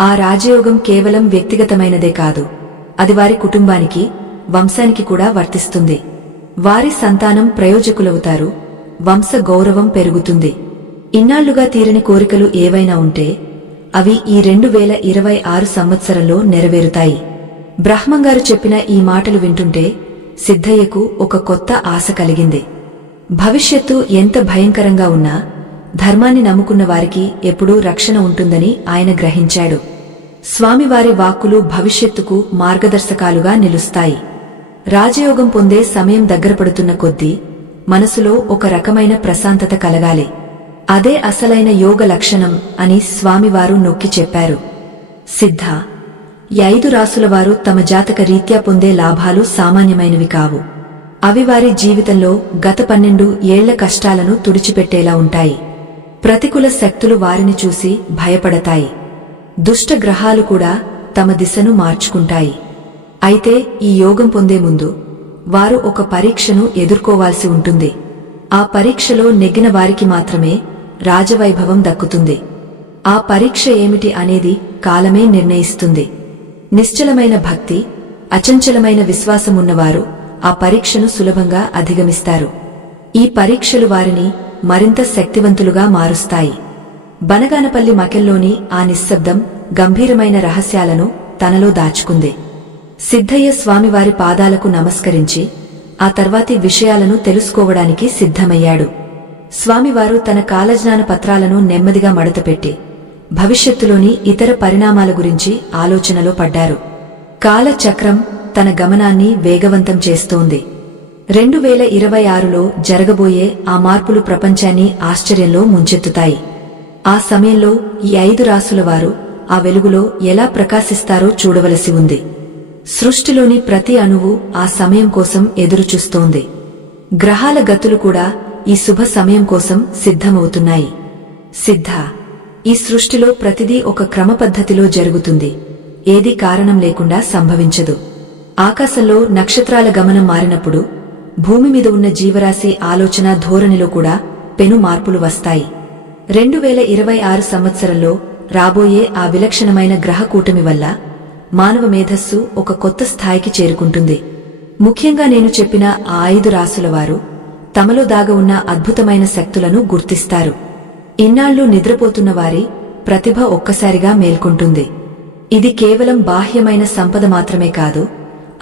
ఆ రాజయోగం కేవలం వ్యక్తిగతమైనదే కాదు, అది వారి కుటుంబానికి, వంశానికి కూడా వర్తిస్తుంది. వారి సంతానం ప్రయోజకులవుతారు, వంశ గౌరవం పెరుగుతుంది. ఇన్నాళ్లుగా తీరని కోరికలు ఏవైనా ఉంటే అవి ఈ 2026 సంవత్సరంలో నెరవేరుతాయి. బ్రహ్మంగారు చెప్పిన ఈ మాటలు వింటుంటే సిద్ధయ్యకు ఒక కొత్త ఆశ కలిగింది. భవిష్యత్తు ఎంత భయంకరంగా ఉన్నా ధర్మాన్ని నమ్ముకున్న వారికి ఎప్పుడూ రక్షణ ఉంటుందని ఆయన గ్రహించాడు. స్వామివారి వాక్కులు భవిష్యత్తుకు మార్గదర్శకాలుగా నిలుస్తాయి. రాజయోగం పొందే సమయం దగ్గరపడుతున్న కొద్దీ మనసులో ఒక రకమైన ప్రశాంతత కలగాలి. అదే అసలైన యోగ లక్షణం అని స్వామివారు నొక్కి చెప్పారు. సిద్ధ, 5 రాసులవారు తమ జాతక రీత్యా పొందే లాభాలు సామాన్యమైనవి కావు. అవి వారి జీవితంలో గత 12 ఏళ్ల కష్టాలను తుడిచిపెట్టేలా ఉంటాయి. ప్రతికూల శక్తులు వారిని చూసి భయపడతాయి. దుష్ట గ్రహాలు కూడా తమ దిశను మార్చుకుంటాయి. అయితే ఈ యోగం పొందే ముందు వారు ఒక పరీక్షను ఎదుర్కోవాల్సి ఉంటుంది. ఆ పరీక్షలో నెగ్గిన వారికి మాత్రమే రాజవైభవం దక్కుతుంది. ఆ పరీక్ష ఏమిటి అనేది కాలమే నిర్ణయిస్తుంది. నిశ్చలమైన భక్తి, అచంచలమైన విశ్వాసమున్నవారు ఆ పరీక్షను సులభంగా అధిగమిస్తారు. ఈ పరీక్షలు వారిని మరింత శక్తివంతులుగా మారుస్తాయి. బనగానపల్లి మకెల్లోని ఆ నిశ్శబ్దం గంభీరమైన రహస్యాలను తనలో దాచుకుంది. సిద్ధయ్య స్వామివారి పాదాలకు నమస్కరించి ఆ తర్వాతి విషయాలను తెలుసుకోవడానికి సిద్ధమయ్యాడు. స్వామివారు తన కాలజ్ఞాన పత్రాలను నెమ్మదిగా మడతపెట్టి భవిష్యత్తులోని ఇతర పరిణామాల గురించి ఆలోచనలో పడ్డారు. కాలచక్రం తన గమనాన్ని వేగవంతం చేస్తోంది. 2026లో జరగబోయే ఆ మార్పులు ప్రపంచాన్ని ఆశ్చర్యంలో ముంచెత్తుతాయి. ఆ సమయంలో ఈ 5 రాసులవారు ఆ వెలుగులో ఎలా ప్రకాశిస్తారో చూడవలసి ఉంది. సృష్టిలోని ప్రతి అణువు ఆ సమయం కోసం ఎదురుచూస్తోంది. గ్రహాల గతులు కూడా ఈ శుభ సమయం కోసం సిద్ధమవుతున్నాయి. సిద్ధ, ఈ సృష్టిలో ప్రతిదీ ఒక క్రమపద్ధతిలో జరుగుతుంది. ఏదీ కారణం లేకుండా సంభవించదు. ఆకాశంలో నక్షత్రాల గమనం మారినప్పుడు భూమి మీద ఉన్న జీవరాశి ఆలోచన ధోరణిలో కూడా పెను మార్పులు వస్తాయి. 2026 సంవత్సరంలో రాబోయే ఆ విలక్షణమైన గ్రహ కూటమి వల్ల మానవ మేధస్సు ఒక కొత్త స్థాయికి చేరుకుంటుంది. ముఖ్యంగా నేను చెప్పిన ఆ 5 రాసులవారు తమలో దాగ ఉన్న అద్భుతమైన శక్తులను గుర్తిస్తారు. ఇన్నాళ్లు నిద్రపోతున్న వారి ప్రతిభ ఒక్కసారిగా మేల్కొంటుంది. ఇది కేవలం బాహ్యమైన సంపద మాత్రమే కాదు,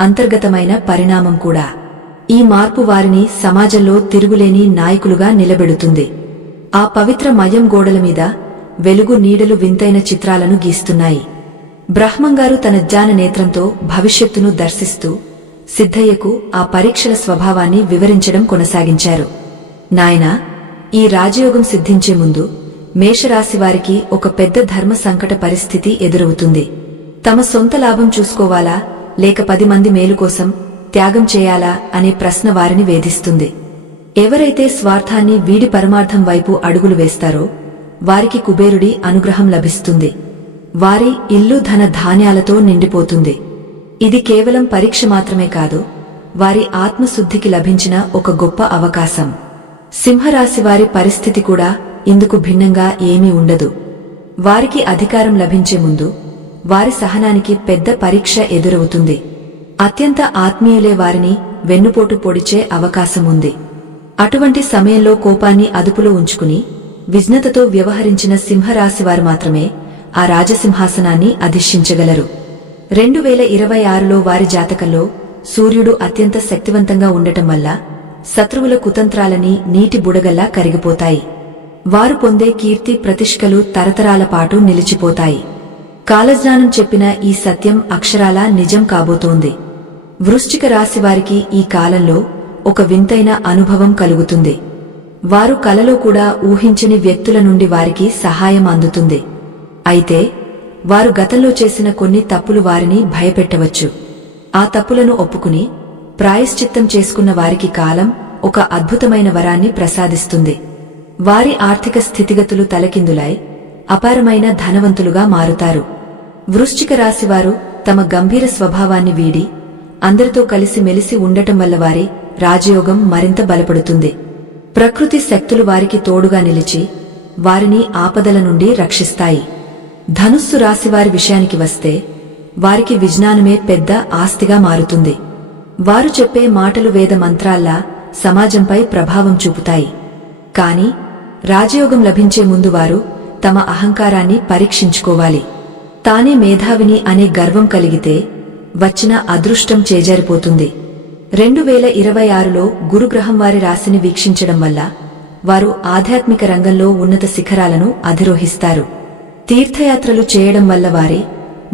అంతర్గతమైన పరిణామం కూడా. ఈ మార్పు వారిని సమాజంలో తిరుగులేని నాయకులుగా నిలబెడుతుంది. ఆ పవిత్ర మయం గోడల మీద వెలుగు నీడలు వింతైన చిత్రాలను గీస్తున్నాయి. బ్రహ్మంగారు తన జ్ఞాన నేత్రంతో భవిష్యత్తును దర్శిస్తూ సిద్ధయ్యకు ఆ పరీక్షల స్వభావాన్ని వివరించడం కొనసాగించారు. నాయనా, ఈ రాజయోగం సిద్ధించే ముందు మేషరాశివారికి ఒక పెద్ద ధర్మ సంకట పరిస్థితి ఎదురవుతుంది. తమ సొంత లాభం చూసుకోవాలా లేక 10 మంది మేలు కోసం త్యాగం చేయాలా అనే ప్రశ్న వారిని వేధిస్తుంది. ఎవరైతే స్వార్థాన్ని వీడి పరమార్థం వైపు అడుగులు వేస్తారో వారికి కుబేరుడి అనుగ్రహం లభిస్తుంది. వారి ఇల్లు ధన ధాన్యాలతో నిండిపోతుంది. ఇది కేవలం పరీక్ష మాత్రమే కాదు, వారి ఆత్మశుద్ధికి లభించిన ఒక గొప్ప అవకాశం. సింహరాశివారి పరిస్థితి కూడా ఇందుకు భిన్నంగా ఏమీ ఉండదు. వారికి అధికారం లభించే ముందు వారి సహనానికి పెద్ద పరీక్ష ఎదురవుతుంది. అత్యంత ఆత్మీయులే వారిని వెన్నుపోటు పొడిచే అవకాశముంది. అటువంటి సమయంలో కోపాన్ని అదుపులో ఉంచుకుని విజ్ఞతతో వ్యవహరించిన సింహరాశివారు మాత్రమే ఆ రాజసింహాసనాన్ని అధిష్ఠించగలరు. 2026లో వారి జాతకంలో సూర్యుడు అత్యంత శక్తివంతంగా ఉండటం వల్ల శత్రువుల కుతంత్రాలని నీటి బుడగల్లా కరిగిపోతాయి. వారు పొందే కీర్తి ప్రతిష్ఠలు తరతరాల పాటు నిలిచిపోతాయి. కాలజ్ఞానం చెప్పిన ఈ సత్యం అక్షరాలా నిజం కాబోతోంది. వృశ్చిక రాశివారికి ఈ కాలంలో ఒక వింతైన అనుభవం కలుగుతుంది. వారు కలలో కూడా ఊహించని వ్యక్తుల నుండి వారికి సహాయం అందుతుంది. అయితే వారు గతంలో చేసిన కొన్ని తప్పులు వారిని భయపెట్టవచ్చు. ఆ తప్పులను ఒప్పుకుని ప్రాయశ్చిత్తం చేసుకున్న వారికి కాలం ఒక అద్భుతమైన వరాన్ని ప్రసాదిస్తుంది. వారి ఆర్థిక స్థితిగతులు తలకిందులై అపారమైన ధనవంతులుగా మారుతారు. వృశ్చిక రాశివారు తమ గంభీర స్వభావాన్ని వీడి అందరితో కలిసి మెలిసి ఉండటం వల్ల వారి రాజయోగం మరింత బలపడుతుంది. ప్రకృతి శక్తులు వారికి తోడుగా నిలిచి వారిని ఆపదల నుండి రక్షిస్తాయి. ధనుస్సు రాశివారి విషయానికి వస్తే వారికి విజ్ఞానమే పెద్ద ఆస్తిగా మారుతుంది. వారు చెప్పే మాటలు వేద మంత్రాల్లా సమాజంపై ప్రభావం చూపుతాయి. కాని రాజయోగం లభించే ముందు వారు తమ అహంకారాన్ని పరీక్షించుకోవాలి. తానే మేధావిని అనే గర్వం కలిగితే వచ్చిన అదృష్టం చేజారిపోతుంది. 2026లో గురుగ్రహం వారి రాశిని వీక్షించడం వల్ల వారు ఆధ్యాత్మిక రంగంలో ఉన్నత శిఖరాలను అధిరోహిస్తారు. తీర్థయాత్రలు చేయడం వల్ల వారి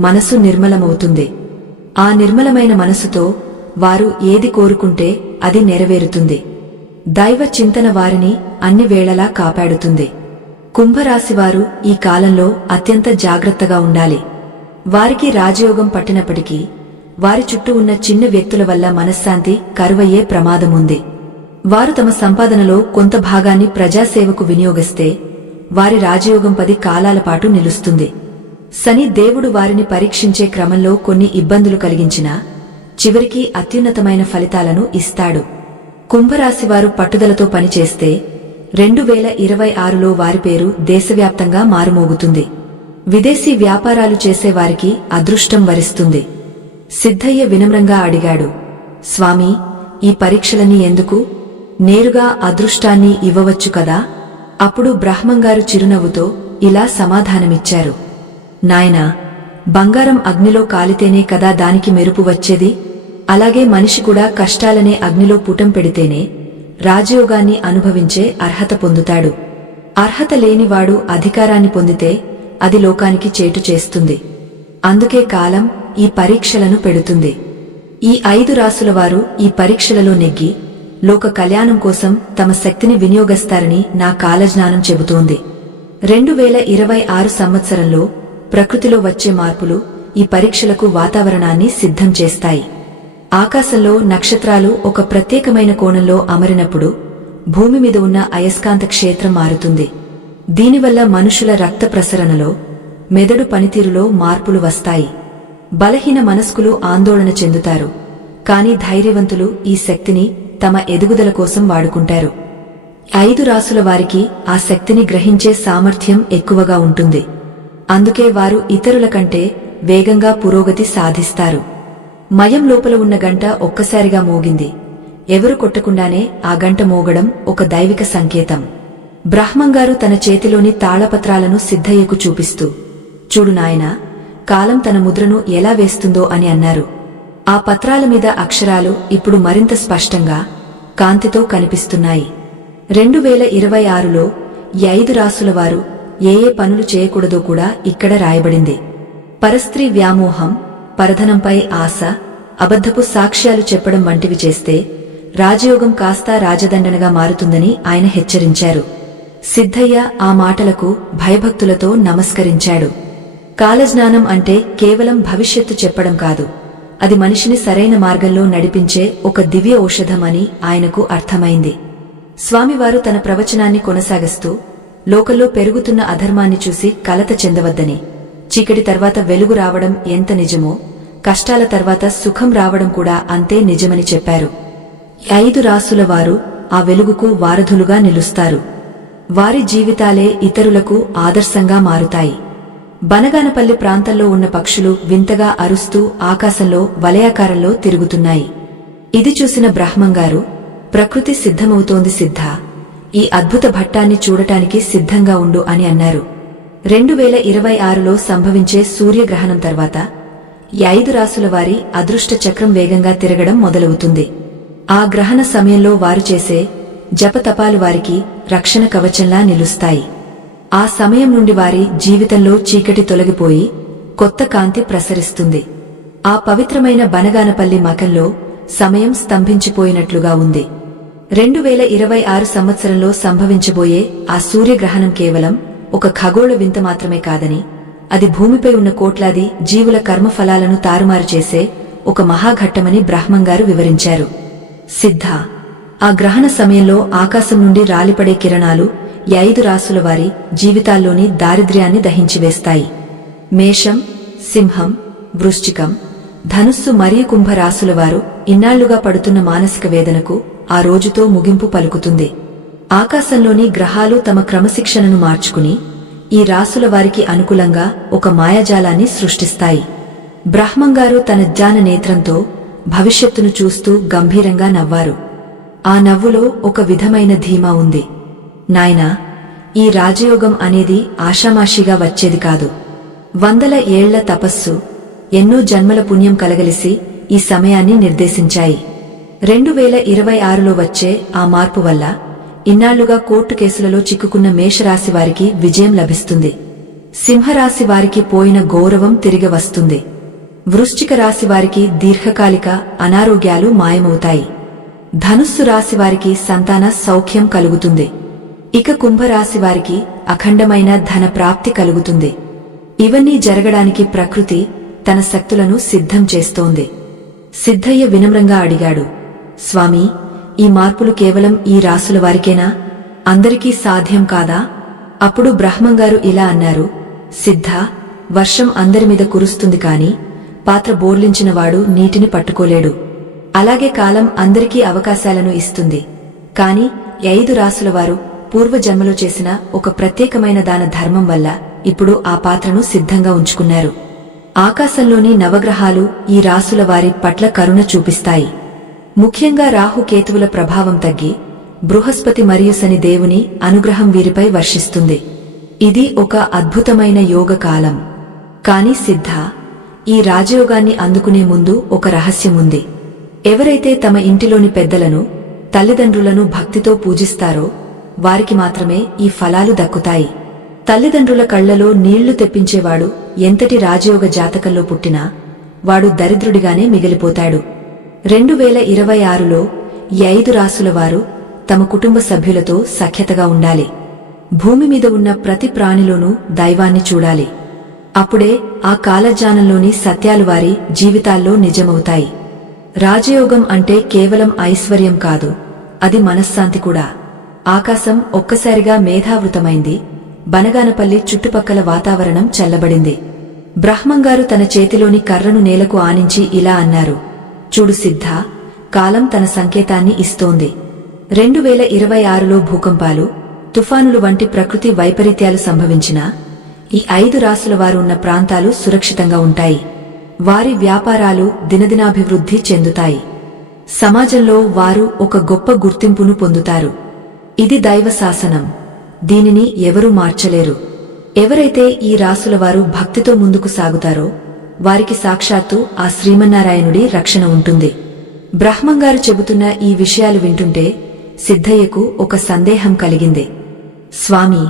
మనసు నిర్మలమవుతుంది. ఆ నిర్మలమైన మనసుతో వారు ఏది కోరుకుంటే అది నెరవేరుతుంది. దైవ చింతన వారిని అన్ని వేళలా కాపాడుతుంది. కుంభరాశివారు ఈ కాలంలో అత్యంత జాగ్రత్తగా ఉండాలి. వారికి రాజయోగం పట్టినప్పటికీ వారి చుట్టూ ఉన్న చిన్న వ్యక్తుల వల్ల మనశ్శాంతి కరువయ్యే ప్రమాదముంది. వారు తమ సంపాదనలో కొంత భాగాన్ని ప్రజాసేవకు వినియోగిస్తే వారి రాజయోగం 10 కాలాల పాటు నిలుస్తుంది. శని దేవుడు వారిని పరీక్షించే క్రమంలో కొన్ని ఇబ్బందులు కలిగించినా చివరికి అత్యున్నతమైన ఫలితాలను ఇస్తాడు. కుంభరాశివారు పట్టుదలతో పనిచేస్తే 2026లో వారి పేరు దేశవ్యాప్తంగా మారుమోగుతుంది. విదేశీ వ్యాపారాలు చేసేవారికి అదృష్టం వరిస్తుంది. సిద్ధయ్య వినమ్రంగా అడిగాడు, స్వామీ, ఈ పరీక్షలన్నీ ఎందుకు? నేరుగా అదృష్టాన్ని ఇవ్వవచ్చు కదా? అప్పుడు బ్రహ్మంగారు చిరునవ్వుతో ఇలా సమాధానమిచ్చారు, నాయనా, బంగారం అగ్నిలో కాలితేనే కదా దానికి మెరుపు వచ్చేది. అలాగే మనిషి కూడా కష్టాలనే అగ్నిలో పుటం పెడితేనే రాజయోగాన్ని అనుభవించే అర్హత పొందుతాడు. అర్హత లేనివాడు అధికారాన్ని పొందితే అది లోకానికి చేటు చేస్తుంది. అందుకే కాలం ఈ పరీక్షలను పెడుతుంది. ఈ 5 రాసుల వారు ఈ పరీక్షలలో నెగ్గి లోక కళ్యాణం కోసం తమ శక్తిని వినియోగిస్తారని నా కాలజ్ఞానం చెబుతోంది. 2026 సంవత్సరంలో ప్రకృతిలో వచ్చే మార్పులు ఈ పరీక్షలకు వాతావరణాన్ని సిద్ధం చేస్తాయి. ఆకాశంలో నక్షత్రాలు ఒక ప్రత్యేకమైన కోణంలో అమరినప్పుడు భూమి మీద ఉన్న అయస్కాంత క్షేత్రం మారుతుంది. దీనివల్ల మనుషుల రక్త ప్రసరణలో, మెదడు పనితీరులో మార్పులు వస్తాయి. బలహీన మనస్కులు ఆందోళన చెందుతారు. కాని ధైర్యవంతులు ఈ శక్తిని తమ ఎదుగుదల కోసం వాడుకుంటారు. 5 రాసుల వారికి ఆ శక్తిని గ్రహించే సామర్థ్యం ఎక్కువగా ఉంటుంది. అందుకే వారు ఇతరుల కంటే వేగంగా పురోగతి సాధిస్తారు. మయం లోపల ఉన్న గంట ఒక్కసారిగా మోగింది. ఎవరు కొట్టకుండానే ఆ గంట మోగడం ఒక దైవిక సంకేతం. బ్రహ్మంగారు తన చేతిలోని తాళపత్రాలను సిద్ధయ్యకు చూపిస్తూ, చూడు నాయనా, కాలం తన ముద్రను ఎలా వేస్తుందో అని అన్నారు. ఆ పత్రాల మీద అక్షరాలు ఇప్పుడు మరింత స్పష్టంగా, కాంతితో కనిపిస్తున్నాయి. 2026లో ఈ 5 రాసుల వారు ఏ ఏ పనులు చేయకూడదో కూడా ఇక్కడ రాయబడింది. పరస్త్రీ వ్యామోహం, పరధనంపై ఆశ, అబద్ధపు సాక్ష్యాలు చెప్పడం వంటివి చేస్తే రాజయోగం కాస్త రాజదండనగా మారుతుందని ఆయన హెచ్చరించారు. సిద్ధయ్య ఆ మాటలకు భయభక్తులతో నమస్కరించాడు. కాలజ్ఞానం అంటే కేవలం భవిష్యత్తు చెప్పడం కాదు, అది మనిషిని సరైన మార్గంలో నడిపించే ఒక దివ్య ఔషధం అని ఆయనకు అర్థమైంది. స్వామివారు తన ప్రవచనాన్ని కొనసాగిస్తూ, లోకంలో పెరుగుతున్న అధర్మాన్ని చూసి కలత చెందవద్దని, చీకటి తర్వాత వెలుగు రావడం ఎంత నిజమో, కష్టాల తర్వాత సుఖం రావడం కూడా అంతే నిజమని చెప్పారు. 5 రాసుల వారు ఆ వెలుగుకు వారధులుగా నిలుస్తారు. వారి జీవితాలే ఇతరులకు ఆదర్శంగా మారుతాయి. బనగానపల్లి ప్రాంతంలో ఉన్న పక్షులు వింతగా అరుస్తూ ఆకాశంలో వలయాకారంలో తిరుగుతున్నాయి. ఇది చూసిన బ్రహ్మంగారు, ప్రకృతి సిద్ధమవుతోంది సిద్ధ, ఈ అద్భుత ఘట్టాన్ని చూడటానికి సిద్ధంగా ఉండు అని అన్నారు. 2026లో సంభవించే సూర్యగ్రహణం తర్వాత ఈ 5 రాసుల వారి అదృష్ట చక్రం వేగంగా తిరగడం మొదలవుతుంది. ఆ గ్రహణ సమయంలో వారు చేసే జపతపాలు వారికి రక్షణ కవచంలా నిలుస్తాయి. ఆ సమయం నుండి వారి జీవితంలో చీకటి తొలగిపోయి కొత్త కాంతి ప్రసరిస్తుంది. ఆ పవిత్రమైన బనగానపల్లి మకంలో సమయం స్తంభించిపోయినట్లుగా ఉంది. 2026 సంవత్సరంలో సంభవించబోయే ఆ సూర్యగ్రహణం కేవలం ఒక ఖగోళ వింత మాత్రమే కాదని, అది భూమిపై ఉన్న కోట్లాది జీవుల కర్మఫలాలను తారుమారు చేసే ఒక మహాఘట్టమని బ్రహ్మంగారు వివరించారు. సిద్ధ ఆ గ్రహణ సమయంలో ఆకాశం నుండి రాలిపడే కిరణాలు ఈ 5 రాసుల వారి జీవితాల్లోని దారిద్ర్యాన్ని దహించివేస్తాయి. మేషం, సింహం, వృశ్చికం, ధనుస్సు మరియు కుంభ రాసుల వారు ఇన్నాళ్లుగా పడుతున్న మానసిక వేదనకు ఆ రోజుతో ముగింపు పలుకుతుంది. ఆకాశంలోని గ్రహాలు తమ క్రమశిక్షణను మార్చుకుని ఈ రాసుల వారికి అనుకూలంగా ఒక మాయాజాలాన్ని సృష్టిస్తాయి. బ్రహ్మంగారు తన జ్ఞాన నేత్రంతో భవిష్యత్తును చూస్తూ గంభీరంగా నవ్వారు. ఆ నవ్వులో ఒక విధమైన ధీమా ఉంది. నాయనా, ఈ రాజయోగం అనేది ఆషామాషిగా వచ్చేది కాదు. 100 ఏళ్ల తపస్సు, ఎన్నో జన్మల పుణ్యం కలగలిసి ఈ సమయాన్ని నిర్దేశించాయి. 2026లో వచ్చే ఆ మార్పు వల్ల ఇన్నాళ్లుగా కోర్టు కేసులలో చిక్కుకున్న మేషరాశి వారికి విజయం లభిస్తుంది. సింహరాశి వారికి పోయిన గౌరవం తిరిగి వస్తుంది. వృశ్చిక రాశి వారికి దీర్ఘకాలిక అనారోగ్యాలు మాయమవుతాయి. ధనుస్సు రాశి వారికి సంతాన సౌఖ్యం కలుగుతుంది. ఇక కుంభరాశి వారికి అఖండమైన ధన ప్రాప్తి కలుగుతుంది. ఇవన్నీ జరగడానికి ప్రకృతి తన శక్తులను సిద్ధం చేస్తోంది. సిద్ధయ్య వినమ్రంగా అడిగాడు, స్వామీ, ఈ మార్పులు కేవలం ఈ రాసుల వారికేనా? అందరికీ సాధ్యం కాదా? అప్పుడు బ్రహ్మంగారు ఇలా అన్నారు, సిద్ధ, వర్షం అందరి మీద కురుస్తుంది కాని పాత్ర బోర్లించినవాడు నీటిని పట్టుకోలేడు. అలాగే కాలం అందరికీ అవకాశాలను ఇస్తుంది. కాని 5 రాసుల వారు పూర్వజన్మలో చేసిన ఒక ప్రత్యేకమైన దాన ధర్మం వల్ల ఇప్పుడు ఆ పాత్రను సిద్ధంగా ఉంచుకున్నారు. ఆకాశంలోని నవగ్రహాలు ఈ రాసుల వారి పట్ల కరుణ చూపిస్తాయి. ముఖ్యంగా రాహుకేతువుల ప్రభావం తగ్గి బృహస్పతి మరియు శని దేవుని అనుగ్రహం వీరిపై వర్షిస్తుంది. ఇది ఒక అద్భుతమైన యోగ కాలం. కాని సిద్ధ, ఈ రాజయోగాన్ని అందుకునే ముందు ఒక రహస్యముంది. ఎవరైతే తమ ఇంటిలోని పెద్దలను, తల్లిదండ్రులను భక్తితో పూజిస్తారో వారికి మాత్రమే ఈ ఫలాలు దక్కుతాయి. తల్లిదండ్రుల కళ్లలో నీళ్లు తెప్పించేవాడు ఎంతటి రాజయోగ జాతకంలో పుట్టినా వాడు దరిద్రుడిగానే మిగిలిపోతాడు. 2026లో ఈ 5 రాసుల వారు తమ కుటుంబ సభ్యులతో సఖ్యతగా ఉండాలి. భూమి మీద ఉన్న ప్రతి ప్రాణిలోనూ దైవాన్ని చూడాలి. అప్పుడే ఆ కాలజ్ఞానంలోని సత్యాలు వారి జీవితాల్లో నిజమవుతాయి. రాజయోగం అంటే కేవలం ఐశ్వర్యం కాదు, అది మనశ్శాంతి కూడా. ఆకాశం ఒక్కసారిగా మేఘావృతమైంది. బనగానపల్లి చుట్టుపక్కల వాతావరణం చల్లబడింది. బ్రహ్మంగారు తన చేతిలోని కర్రను నేలకు ఆనించి ఇలా అన్నారు, చూడు సిద్ధ, కాలం తన సంకేతాన్ని ఇస్తోంది. 2026లో భూకంపాలు, తుఫానులు వంటి ప్రకృతి వైపరీత్యాలు సంభవించినా ఈ 5 రాసుల వారు ఉన్న ప్రాంతాలు సురక్షితంగా ఉంటాయి. వారి వ్యాపారాలు దినదినాభివృద్ధి చెందుతాయి. సమాజంలో వారు ఒక గొప్ప గుర్తింపును పొందుతారు. ఇది దైవ శాసనం. దీనిని ఎవరూ మార్చలేరు. ఎవరైతే ఈ రాసుల వారు భక్తితో ముందుకు సాగుతారో వారికి సాక్షాత్తు ఆ శ్రీమన్నారాయణుడి రక్షణ ఉంటుంది. బ్రహ్మంగారు చెబుతున్న ఈ విషయాలు వింటుంటే సిద్ధయ్యకు ఒక సందేహం కలిగింది. స్వామీ,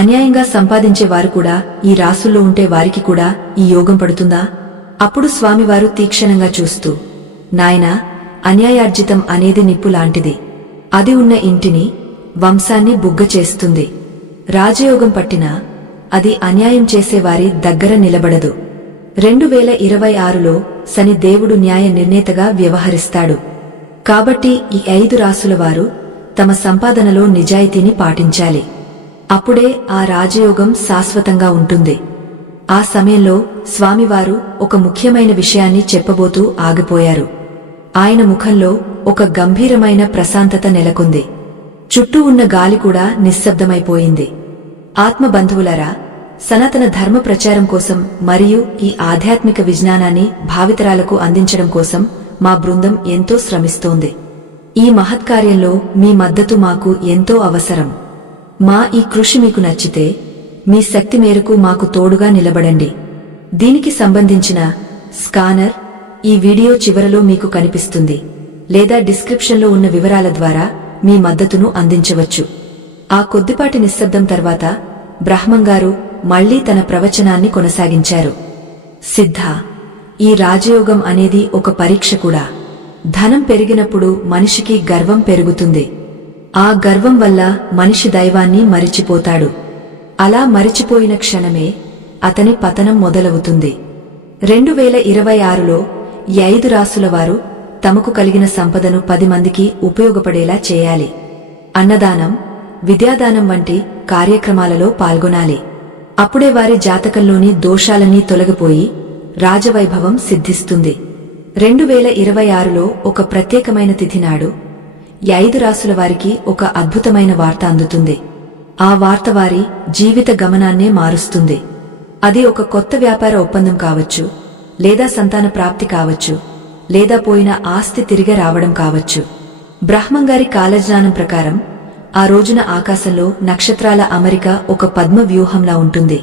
అన్యాయంగా సంపాదించే వారు కూడా ఈ రాసుల్లో ఉంటే వారికి కూడా ఈ యోగం పడుతుందా? అప్పుడు స్వామివారు తీక్షణంగా చూస్తూ, నాయనా, అన్యాయార్జితం అనేది నిప్పు లాంటిది. అది ఉన్న ఇంటిని, వంశాన్ని బుగ్గ చేస్తుంది. రాజయోగం పట్టినా అది అన్యాయం చేసేవారి దగ్గర నిలబడదు. 2026లో శని దేవుడు న్యాయ నిర్ణేతగా వ్యవహరిస్తాడు. కాబట్టి ఈ 5 రాసుల వారు తమ సంపాదనలో నిజాయితీని పాటించాలి. అప్పుడే ఆ రాజయోగం శాశ్వతంగా ఉంటుంది. ఆ సమయంలో స్వామివారు ఒక ముఖ్యమైన విషయాన్ని చెప్పబోతూ ఆగిపోయారు. ఆయన ముఖంలో ఒక గంభీరమైన ప్రశాంతత నెలకొంది. చుట్టూ ఉన్న గాలి కూడా నిశ్శబ్దమైపోయింది. ఆత్మబంధువులరా, సనాతన ధర్మ ప్రచారం కోసం మరియు ఈ ఆధ్యాత్మిక విజ్ఞానాన్ని భావితరాలకు అందించడం కోసం మా బృందం ఎంతో శ్రమిస్తోంది. ఈ మహత్కార్యంలో మీ మద్దతు మాకు ఎంతో అవసరం. మా ఈ కృషి మీకు నచ్చితే మీ శక్తి మేరకు మాకు తోడుగా నిలబడండి. దీనికి సంబంధించిన స్కానర్ ఈ వీడియో చివరలో మీకు కనిపిస్తుంది, లేదా డిస్క్రిప్షన్లో ఉన్న వివరాల ద్వారా మీ మద్దతును అందించవచ్చు. ఆ కొద్దిపాటి నిశ్శబ్దం తర్వాత బ్రహ్మంగారు మళ్లీ తన ప్రవచనాన్ని కొనసాగించారు. సిద్ధ, ఈ రాజయోగం అనేది ఒక పరీక్ష కూడా. ధనం పెరిగినప్పుడు మనిషికి గర్వం పెరుగుతుంది. ఆ గర్వం వల్ల మనిషి దైవాన్ని మరిచిపోతాడు. అలా మరిచిపోయిన క్షణమే అతని పతనం మొదలవుతుంది. 2026లో ఈ 5 రాసుల వారు తమకు కలిగిన సంపదను 10 మందికి ఉపయోగపడేలా చేయాలి. అన్నదానం, విద్యాదానం వంటి కార్యక్రమాలలో పాల్గొనాలి. అప్పుడే వారి జాతకంలోని దోషాలన్నీ తొలగిపోయి రాజవైభవం సిద్ధిస్తుంది. 2026లో ఒక ప్రత్యేకమైన తిథి నాడు ఈ 5 రాసుల వారికి ఒక అద్భుతమైన వార్త అందుతుంది. ఆ వార్త వారి జీవిత గమనాన్నే మారుస్తుంది. అది ఒక కొత్త వ్యాపార ఒప్పందం కావచ్చు, లేదా సంతాన ప్రాప్తి కావచ్చు, లేదా పోయిన ఆస్తి తిరిగి రావడం కావచ్చు. బ్రహ్మంగారి కాలజ్ఞానం ప్రకారం ఆ రోజున ఆకాశంలో నక్షత్రాల అమరిక ఒక పద్మ వ్యూహంలా ఉంటుంది.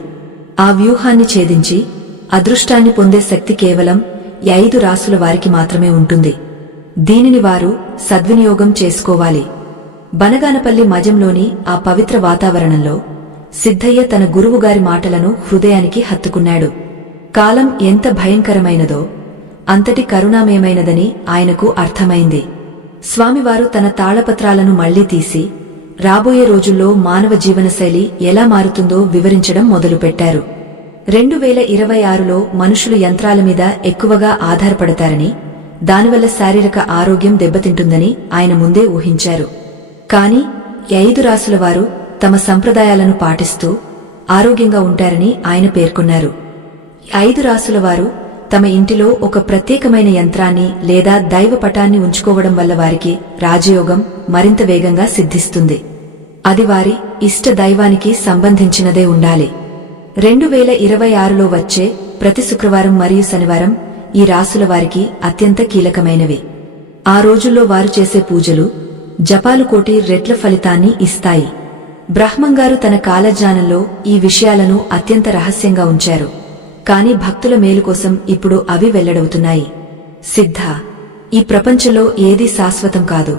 ఆ వ్యూహాన్ని ఛేదించి అదృష్టాన్ని పొందే శక్తి కేవలం ఈ 5 రాసుల వారికి మాత్రమే ఉంటుంది. దీనిని వారు సద్వినియోగం చేసుకోవాలి. బనగానపల్లి మజంలోని ఆ పవిత్ర వాతావరణంలో సిద్ధయ్య తన గురువుగారి మాటలను హృదయానికి హత్తుకున్నాడు. కాలం ఎంత భయంకరమైనదో అంతటి కరుణామయమైనదని ఆయనకు అర్థమైంది. స్వామివారు తన తాళపత్రాలను మళ్లీ తీసి రాబోయే రోజుల్లో మానవ జీవనశైలి ఎలా మారుతుందో వివరించడం మొదలుపెట్టారు. 2026లో మనుషులు యంత్రాల మీద ఎక్కువగా ఆధారపడతారని, దానివల్ల శారీరక ఆరోగ్యం దెబ్బతింటుందని ఆయన ముందే ఊహించారు. కాని 5 రాసుల వారు తమ సంప్రదాయాలను పాటిస్తూ ఆరోగ్యంగా ఉంటారని ఆయన పేర్కొన్నారు. 5 రాసుల వారు తమ ఇంటిలో ఒక ప్రత్యేకమైన యంత్రాన్ని లేదా దైవ పటాన్ని ఉంచుకోవడం వల్ల వారికి రాజయోగం మరింత వేగంగా సిద్ధిస్తుంది. అది వారి ఇష్ట దైవానికి సంబంధించినదే ఉండాలి. 2026లో వచ్చే ప్రతి శుక్రవారం మరియు శనివారం ఈ రాసుల వారికి అత్యంత కీలకమైనవి. ఆ రోజుల్లో వారు చేసే పూజలు, జపాలు కోటి రెట్ల ఫలితాన్ని ఇస్తాయి. బ్రహ్మంగారు తన కాలజ్ఞానంలో ఈ విషయాలను అత్యంత రహస్యంగా ఉంచారు. కాని భక్తుల మేలు కోసం ఇప్పుడు అవి వెల్లడవుతున్నాయి. సిద్ధ, ఈ ప్రపంచంలో ఏదీ శాశ్వతం కాదు,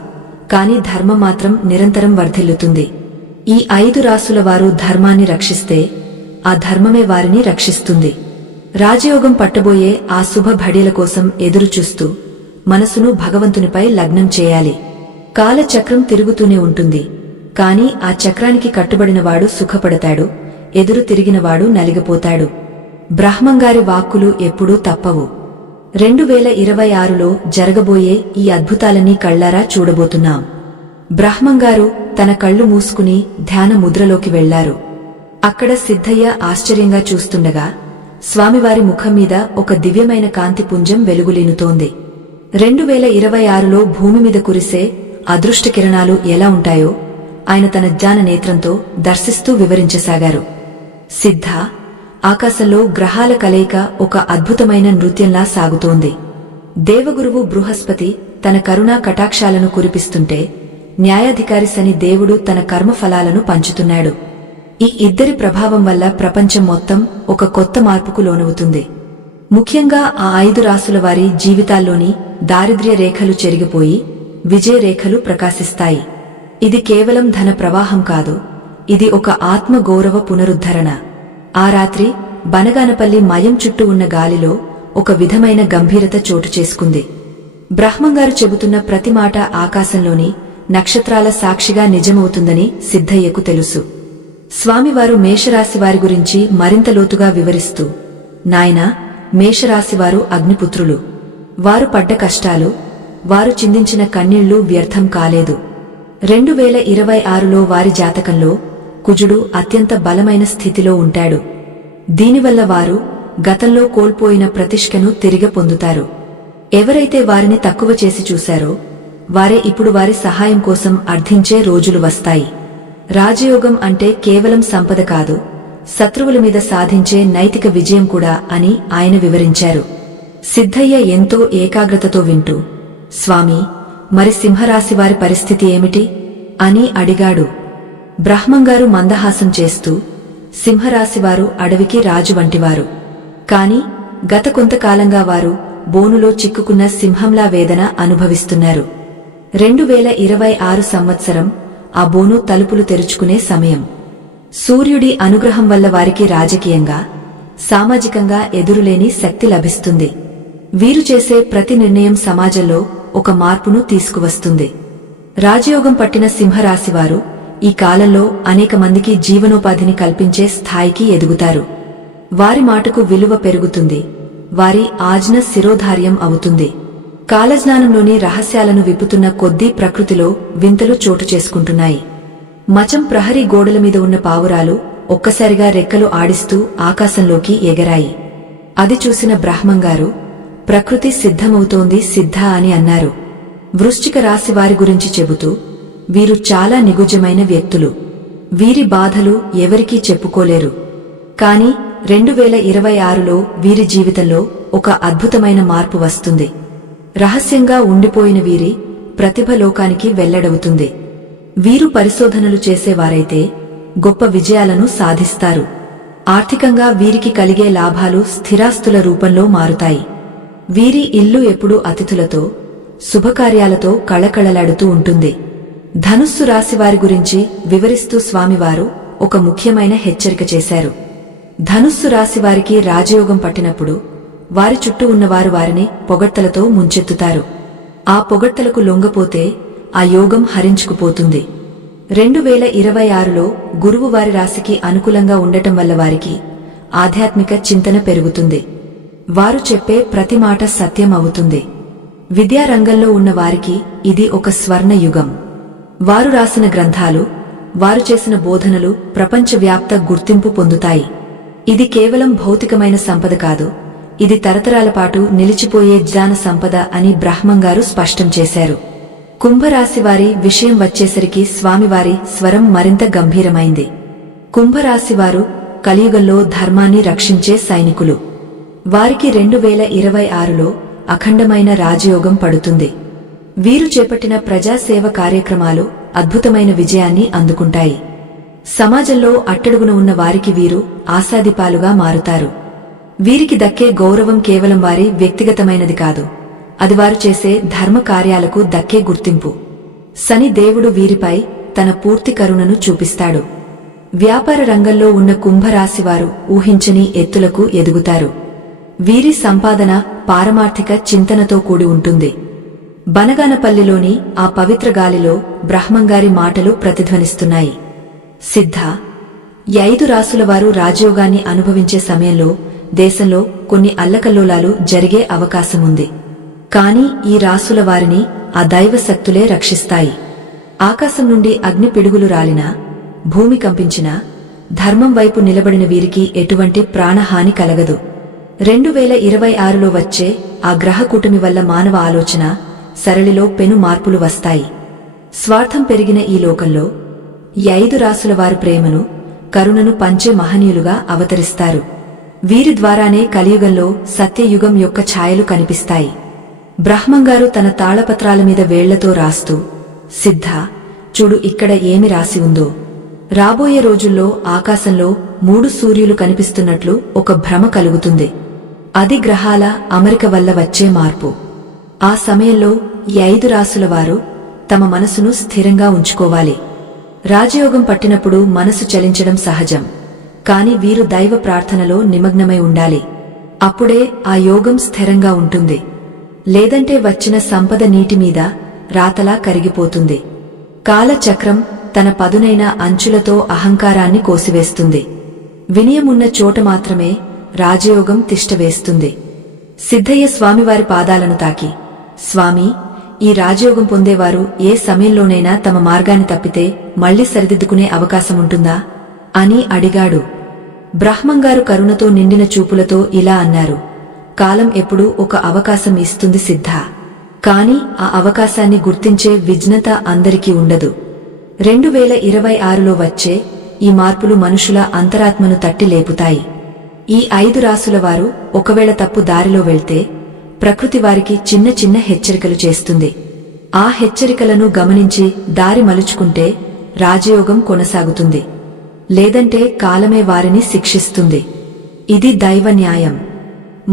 కాని ధర్మం మాత్రం నిరంతరం వర్ధిల్లుతుంది. ఈ 5 రాసుల వారు ధర్మాన్ని రక్షిస్తే ఆ ధర్మమే వారిని రక్షిస్తుంది. రాజయోగం పట్టబోయే ఆ శుభ ఘడియల కోసం ఎదురుచూస్తూ మనసును భగవంతునిపై లగ్నం చేయాలి. కాలచక్రం తిరుగుతూనే ఉంటుంది, కాని ఆ చక్రానికి కట్టుబడినవాడు సుఖపడతాడు, ఎదురు తిరిగినవాడు నలిగిపోతాడు. బ్రహ్మంగారి వాక్కులు ఎప్పుడూ తప్పవు. 2026లో జరగబోయే ఈ అద్భుతాలన్నీ కళ్లారా చూడబోతున్నాం. బ్రహ్మంగారు తన కళ్ళు మూసుకుని ధ్యాన ముద్రలోకి వెళ్లారు. అక్కడ సిద్ధయ్య ఆశ్చర్యంగా చూస్తుండగా స్వామివారి ముఖం మీద ఒక దివ్యమైన కాంతి పుంజం వెలుగులీనుతోంది. 2026లో భూమి మీద కురిసే అదృష్ట కిరణాలు ఎలా ఉంటాయో ఆయన తన జ్ఞాన నేత్రంతో దర్శిస్తూ వివరించసాగారు. సిద్ధ, ఆకాశంలో గ్రహాల కలయిక ఒక అద్భుతమైన నృత్యంలా సాగుతోంది. దేవగురువు బృహస్పతి తన కరుణా కటాక్షాలను కురిపిస్తుంటే, న్యాయాధికారి శని దేవుడు తన కర్మఫలాలను పంచుతున్నాడు. ఈ ఇద్దరి ప్రభావం వల్ల ప్రపంచం మొత్తం ఒక కొత్త మార్పుకు లోనవుతుంది. ముఖ్యంగా ఆ 5 రాసుల వారి జీవితాల్లోని దారిద్ర్య రేఖలు చెరిగిపోయి విజయ రేఖలు ప్రకాశిస్తాయి. ఇది కేవలం ధన ప్రవాహం కాదు, ఇది ఒక ఆత్మ గౌరవ పునరుద్ధరణ. ఆ రాత్రి బనగానపల్లి మయం చుట్టూ ఉన్న గాలిలో ఒక విధమైన గంభీరత చోటు చేసుకుంది. బ్రహ్మంగారు చెబుతున్న ప్రతి మాట ఆకాశంలోని నక్షత్రాల సాక్షిగా నిజమవుతుందని సిద్ధయ్యకు తెలుసు. స్వామివారు మేషరాశివారి గురించి మరింత లోతుగా వివరిస్తూ, నాయనా, మేషరాశివారు అగ్నిపుత్రులు. వారు పడ్డ కష్టాలు, వారు చిందించిన కన్నీళ్లు వ్యర్థం కాలేదు. 2026లో వారి జాతకంలో కుజుడు అత్యంత బలమైన స్థితిలో ఉంటాడు. దీనివల్ల వారు గతంలో కోల్పోయిన ప్రతిష్ఠను తిరిగి పొందుతారు. ఎవరైతే వారిని తక్కువ చేసి చూశారో వారే ఇప్పుడు వారి సహాయం కోసం అర్థించే రోజులు వస్తాయి. రాజయోగం అంటే కేవలం సంపద కాదు, శత్రువుల మీద సాధించే నైతిక విజయం కూడా అని ఆయన వివరించారు. సిద్ధయ్య ఎంతో ఏకాగ్రతతో వింటూ, స్వామి, మరి సింహరాశివారి పరిస్థితి ఏమిటి అని అడిగాడు. బ్రహ్మంగారు మందహాసం చేస్తూ, సింహరాశివారు అడవికి రాజు వంటివారు. కాని గత కొంతకాలంగా వారు బోనులో చిక్కుకున్న సింహంలా వేదన అనుభవిస్తున్నారు. 2026 సంవత్సరం ఆ బోను తలుపులు తెరుచుకునే సమయం. సూర్యుడి అనుగ్రహం వల్ల వారికి రాజకీయంగా, సామాజికంగా ఎదురులేని శక్తి లభిస్తుంది. వీరు చేసే ప్రతి నిర్ణయం సమాజంలో ఒక మార్పును తీసుకువస్తుంది. రాజయోగం పట్టిన సింహరాశివారు ఈ కాలంలో అనేక మందికి జీవనోపాధిని కల్పించే స్థాయికి ఎదుగుతారు. వారి మాటకు విలువ పెరుగుతుంది. వారి ఆజ్ఞ శిరోధార్యం అవుతుంది. కాలజ్ఞానంలోని రహస్యాలను విప్పుతున్న కొద్దీ ప్రకృతిలో వింతలు చోటు చేసుకుంటున్నాయి. మచం ప్రహరీ గోడల మీద ఉన్న పావురాలు ఒక్కసారిగా రెక్కలు ఆడిస్తూ ఆకాశంలోకి ఎగరాయి. అది చూసిన బ్రహ్మంగారు, ప్రకృతి సిద్ధమవుతోంది సిద్ధ అని అన్నారు. వృశ్చిక రాశి వారి గురించి చెబుతూ, వీరు చాలా నిగుజ్జమైన వ్యక్తులు. వీరి బాధలు ఎవరికీ చెప్పుకోలేరు. కాని 2026లో వీరి జీవితంలో ఒక అద్భుతమైన మార్పు వస్తుంది. రహస్యంగా ఉండిపోయిన వీరి ప్రతిభ లోకానికి వెల్లడవుతుంది. వీరు పరిశోధనలు చేసేవారైతే గొప్ప విజయాలను సాధిస్తారు. ఆర్థికంగా వీరికి కలిగే లాభాలు స్థిరాస్తుల రూపంలో మారుతాయి. వీరి ఇల్లు ఎప్పుడూ అతిథులతో, శుభకార్యాలతో కళకళలాడుతూ ఉంటుంది. ధనుస్సు రాశివారి గురించి వివరిస్తూ స్వామివారు ఒక ముఖ్యమైన హెచ్చరిక చేశారు. ధనుస్సు రాశివారికి రాజయోగం పట్టినప్పుడు వారి చుట్టూ ఉన్నవారు వారిని పొగడ్తలతో ముంచెత్తుతారు. ఆ పొగడ్తలకు లొంగపోతే ఆ యోగం హరించుకుపోతుంది. 2026లో గురువు వారి రాశికి అనుకూలంగా ఉండటం వల్ల వారికి ఆధ్యాత్మిక చింతన పెరుగుతుంది. వారు చెప్పే ప్రతి మాట సత్యం అవుతుంది. విద్యారంగంలో ఉన్న వారికి ఇది ఒక స్వర్ణ యుగం. వారు రాసిన గ్రంథాలు, వారు చేసిన బోధనలు ప్రపంచవ్యాప్త గుర్తింపు పొందుతాయి. ఇది కేవలం భౌతికమైన సంపద కాదు, ఇది తరతరాల పాటు నిలిచిపోయే జ్ఞాన సంపద అని బ్రహ్మంగారు స్పష్టం చేశారు. కుంభరాశివారి విషయం వచ్చేసరికి స్వామివారి స్వరం మరింత గంభీరమైంది. కుంభరాశివారు కలియుగంలో ధర్మాన్ని రక్షించే సైనికులు. వారికి 2026లో అఖండమైన రాజయోగం పడుతుంది. వీరు చేపట్టిన ప్రజాసేవ కార్యక్రమాలు అద్భుతమైన విజయాన్ని అందుకుంటాయి. సమాజంలో అట్టడుగున ఉన్న వారికి వీరు ఆశాదీపాలుగా మారుతారు. వీరికి దక్కే గౌరవం కేవలం వారి వ్యక్తిగతమైనది కాదు, అది వారు చేసే ధర్మ కార్యాలకు దక్కే గుర్తింపు. శని దేవుడు వీరిపై తన పూర్తి కరుణను చూపిస్తాడు. వ్యాపార రంగంలో ఉన్న కుంభరాశివారు ఊహించని ఎత్తులకు ఎదుగుతారు. వీరి సంపాదన పారమార్థిక చింతనతో కూడి ఉంటుంది. బనగానపల్లిలోని ఆ పవిత్ర గాలిలో బ్రహ్మంగారి మాటలు ప్రతిధ్వనిస్తున్నాయి. సిద్ధ, ఈ 5 రాసుల వారు రాజయోగాన్ని అనుభవించే సమయంలో దేశంలో కొన్ని అల్లకల్లోలాలు జరిగే అవకాశముంది. కాని ఈ రాసుల వారిని ఆ దైవ శక్తులే రక్షిస్తాయి. ఆకాశం నుండి అగ్ని పిడుగులు రాలినా, భూమి కంపించినా ధర్మం వైపు నిలబడిన వీరికి ఎటువంటి ప్రాణహాని కలగదు. 2026లో వచ్చే ఆ గ్రహ కూటమి వల్ల మానవ ఆలోచన సరళిలో పెను మార్పులు వస్తాయి. స్వార్థం పెరిగిన ఈ లోకంలో ఈ 5 రాసుల వారు ప్రేమను, కరుణను పంచే మహనీయులుగా అవతరిస్తారు. వీరి ద్వారానే కలియుగంలో సత్యయుగం యొక్క ఛాయలు కనిపిస్తాయి. బ్రహ్మంగారు తన తాళపత్రాల మీద వేళ్లతో రాస్తూ, సిద్ధ, చూడు ఇక్కడ ఏమి రాసి ఉందో. రాబోయే రోజుల్లో ఆకాశంలో 3 సూర్యులు కనిపిస్తున్నట్లు ఒక భ్రమ కలుగుతుంది. అది గ్రహాల అమరిక వల్ల వచ్చే మార్పు. ఆ సమయంలో ఈ 5 రాసుల వారు తమ మనసును స్థిరంగా ఉంచుకోవాలి. రాజయోగం పట్టినప్పుడు మనసు చలించడం సహజం. కాని వీరు దైవ ప్రార్థనలో నిమగ్నమై ఉండాలి. అప్పుడే ఆ యోగం స్థిరంగా ఉంటుంది. లేదంటే వచ్చిన సంపద నీటిమీద రాతలా కరిగిపోతుంది. కాలచక్రం తన పదునైన అంచులతో అహంకారాన్ని కోసివేస్తుంది. వినయమున్న చోట మాత్రమే రాజయోగం తిష్టవేస్తుంది. సిద్ధయ్య స్వామివారి పాదాలను తాకి, స్వామి, ఈ రాజయోగం పొందేవారు ఏ సమయంలోనైనా తమ మార్గాన్ని తప్పితే మళ్లీ సరిదిద్దుకునే అవకాశముంటుందా అని అడిగాడు. బ్రహ్మంగారు కరుణతో నిండిన చూపులతో ఇలా అన్నారు, కాలం ఎప్పుడూ ఒక అవకాశం ఇస్తుంది సిద్ధ. కాని ఆ అవకాశాన్ని గుర్తించే విజ్ఞత అందరికీ ఉండదు. 2026లో వచ్చే ఈ మార్పులు మనుషుల అంతరాత్మను తట్టి లేపుతాయి. ఈ 5 రాసుల వారు ఒకవేళ తప్పు దారిలో వెళ్తే ప్రకృతి వారికి చిన్న చిన్న హెచ్చరికలు చేస్తుంది. ఆ హెచ్చరికలను గమనించి దారి మలుచుకుంటే రాజయోగం కొనసాగుతుంది, లేదంటే కాలమే వారిని శిక్షిస్తుంది. ఇది దైవ న్యాయం.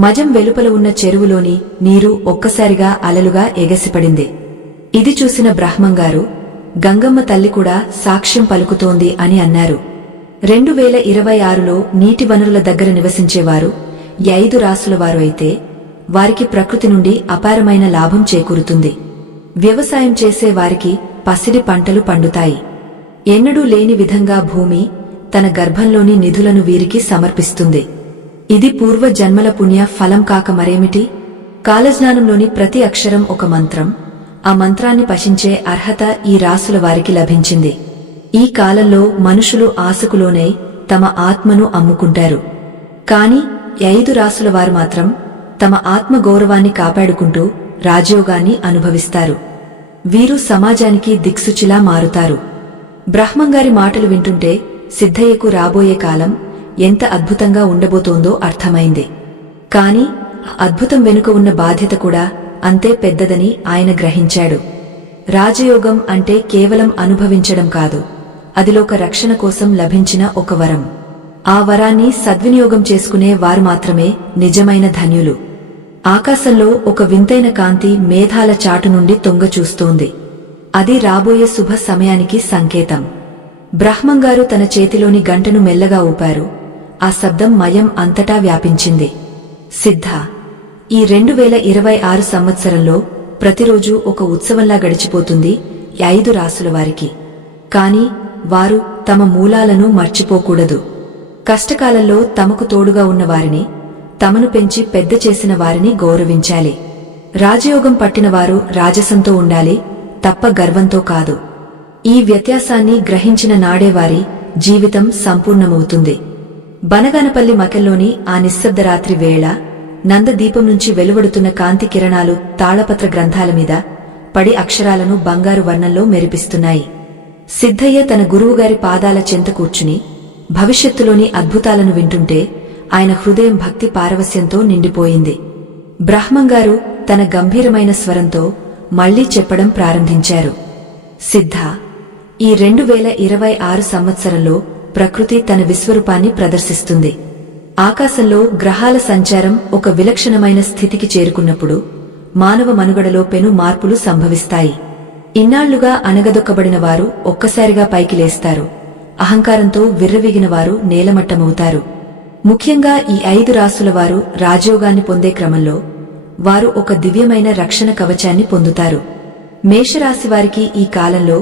మజం వెలుపల ఉన్న చెరువులోని నీరు ఒక్కసారిగా అలలుగా ఎగసిపడింది. ఇది చూసిన బ్రహ్మంగారు, గంగమ్మ తల్లి కూడా సాక్ష్యం పలుకుతోంది అని అన్నారు. 2026లో నీటి వనరుల దగ్గర నివసించేవారు 5 రాసుల వారు అయితే వారికి ప్రకృతి నుండి అపారమైన లాభం చేకూరుతుంది. వ్యవసాయం చేసే వారికి పసిడి పంటలు పండుతాయి. ఎన్నడూ లేని విధంగా భూమి తన గర్భంలోని నిధులను వీరికి సమర్పిస్తుంది. ఇది పూర్వ జన్మల పుణ్య ఫలం కాక మరేమిటి? కాలజ్ఞానంలోని ప్రతి అక్షరం ఒక మంత్రం. ఆ మంత్రాన్ని పఠించే అర్హత ఈ రాసుల వారికి లభించింది. ఈ కాలంలో మనుషులు ఆశకులోనై తమ ఆత్మను అమ్ముకుంటారు. కాని 5 రాసుల వారు మాత్రం తమ ఆత్మ గౌరవాన్ని కాపాడుకుంటూ రాజయోగాన్ని అనుభవిస్తారు. వీరు సమాజానికి దిక్సూచిలా మారుతారు. బ్రహ్మంగారి మాటలు వింటుంటే సిద్ధయ్యకు రాబోయే కాలం ఎంత అద్భుతంగా ఉండబోతోందో అర్థమైంది. కాని అద్భుతం వెనుక ఉన్న బాధ్యత కూడా అంతే పెద్దదని ఆయన గ్రహించాడు. రాజయోగం అంటే కేవలం అనుభవించడం కాదు, అదిలోక రక్షణ కోసం లభించిన ఒక వరం. ఆ వరాన్ని సద్వినియోగం చేసుకునే వారు మాత్రమే నిజమైన ధన్యులు. ఆకాశంలో ఒక వింతైన కాంతి మేఘాల చాటు నుండి తొంగచూస్తోంది. అది రాబోయే శుభ సమయానికి సంకేతం. బ్రహ్మంగారు తన చేతిలోని గంటను మెల్లగా ఊపారు. ఆ శబ్దం మయం అంతటా వ్యాపించింది. సిద్ధ, ఈ 2026 సంవత్సరంలో ప్రతిరోజూ ఒక ఉత్సవంలా గడిచిపోతుంది 5 రాసుల వారికి. కాని వారు తమ మూలాలను మర్చిపోకూడదు. కష్టకాలంలో తమకు తోడుగా ఉన్నవారిని, తమను పెంచి పెద్ద చేసిన వారిని గౌరవించాలి. రాజయోగం పట్టినవారు రాజసంతో ఉండాలి, తప్ప గర్వంతో కాదు. ఈ వ్యత్యాసాన్ని గ్రహించిన నాడే వారి జీవితం సంపూర్ణమవుతుంది. బనగానపల్లి మకెల్లోని ఆ నిశ్శబ్ద రాత్రి వేళ నందదీపం నుంచి వెలువడుతున్న కాంతి కిరణాలు తాళపత్ర గ్రంథాల మీద పడి అక్షరాలను బంగారు వర్ణంలో మెరిపిస్తున్నాయి. సిద్ధయ్య తన గురువుగారి పాదాల చెంత కూర్చుని భవిష్యత్తులోని అద్భుతాలను వింటుంటే ఆయన హృదయం భక్తి పారవస్యంతో నిండిపోయింది. బ్రహ్మంగారు తన గంభీరమైన స్వరంతో మళ్లీ చెప్పడం ప్రారంభించారు. సిద్ధ, ఈ 2026 సంవత్సరంలో ప్రకృతి తన విశ్వరూపాన్ని ప్రదర్శిస్తుంది. ఆకాశంలో గ్రహాల సంచారం ఒక విలక్షణమైన స్థితికి చేరుకున్నప్పుడు మానవ మనుగడలో పెను మార్పులు సంభవిస్తాయి. ఇన్నాళ్లుగా అణగదొక్కబడిన వారు ఒక్కసారిగా పైకి లేస్తారు. అహంకారంతో విర్రవీగిన వారు నేలమట్టమవుతారు. ముఖ్యంగా ఈ 5 రాసుల వారు రాజయోగాన్ని పొందే క్రమంలో వారు ఒక దివ్యమైన రక్షణ కవచాన్ని పొందుతారు. మేషరాశివారికి ఈ కాలంలో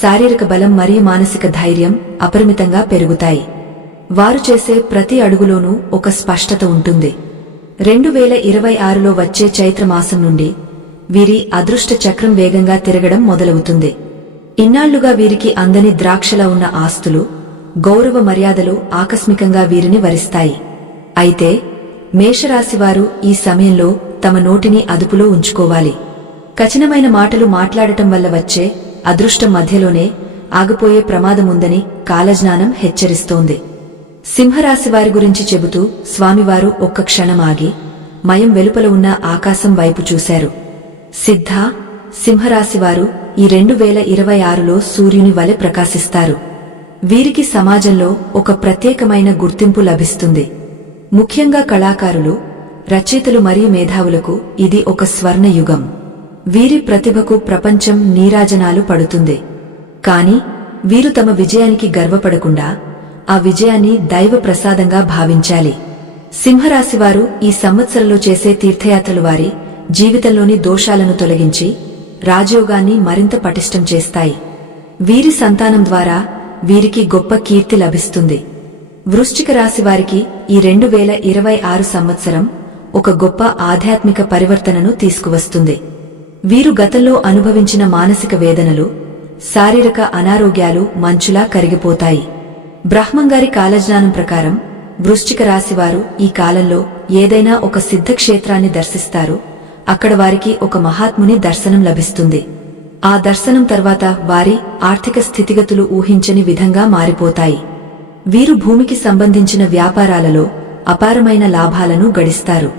శారీరక బలం మరియు మానసిక ధైర్యం అపరిమితంగా పెరుగుతాయి. వారు చేసే ప్రతి అడుగులోనూ ఒక స్పష్టత ఉంటుంది. 2026లో వచ్చే చైత్రమాసం నుండి వీరి అదృష్ట చక్రం వేగంగా తిరగడం మొదలవుతుంది. ఇన్నాళ్లుగా వీరికి అందని ద్రాక్షలా ఉన్న ఆస్తులు, గౌరవ మర్యాదలు ఆకస్మికంగా వీరిని వరిస్తాయి. అయితే మేషరాశివారు ఈ సమయంలో తమ నోటిని అదుపులో ఉంచుకోవాలి. కఠినమైన మాటలు మాట్లాడటం వల్ల వచ్చే అదృష్టం మధ్యలోనే ఆగిపోయే ప్రమాదముందని కాలజ్ఞానం హెచ్చరిస్తోంది. సింహరాశివారి గురించి చెబుతూ స్వామివారు ఒక్క క్షణం ఆగి మయం వెలుపల ఉన్న ఆకాశం వైపు చూశారు. సిద్ధ, సింహరాశివారు ఈ 2026లో సూర్యుని వలె ప్రకాశిస్తారు. వీరికి సమాజంలో ఒక ప్రత్యేకమైన గుర్తింపు లభిస్తుంది. ముఖ్యంగా కళాకారులు, రచయితలు మరియు మేధావులకు ఇది ఒక స్వర్ణ యుగం. వీరి ప్రతిభకు ప్రపంచం నీరాజనాలు పడుతుంది. కాని వీరు తమ విజయానికి గర్వపడకుండా ఆ విజయాన్ని దైవ ప్రసాదంగా భావించాలి. సింహరాశివారు ఈ సంవత్సరంలో చేసే తీర్థయాత్రలు వారి జీవితంలోని దోషాలను తొలగించి రాజయోగాన్ని మరింత పటిష్టం చేస్తాయి. వీరి సంతానం ద్వారా వీరికి గొప్ప కీర్తి లభిస్తుంది. వృశ్చిక రాశివారికి ఈ 2026 సంవత్సరం ఒక గొప్ప ఆధ్యాత్మిక పరివర్తనను తీసుకువస్తుంది. వీరు గతంలో అనుభవించిన మానసిక వేదనలు, శారీరక అనారోగ్యాలు మంచులా కరిగిపోతాయి. బ్రహ్మంగారి కాలజ్ఞానం ప్రకారం వృశ్చిక రాశివారు ఈ కాలంలో ఏదైనా ఒక సిద్ధక్షేత్రాన్ని దర్శిస్తారు. అక్కడ వారికి ఒక మహాత్ముని దర్శనం లభిస్తుంది. ఆ దర్శనం తర్వాత వారి ఆర్థిక స్థితిగతులు ఊహించని విధంగా మారిపోతాయి. వీరు భూమికి సంబంధించిన వ్యాపారాలలో అపారమైన లాభాలను గడిస్తారు.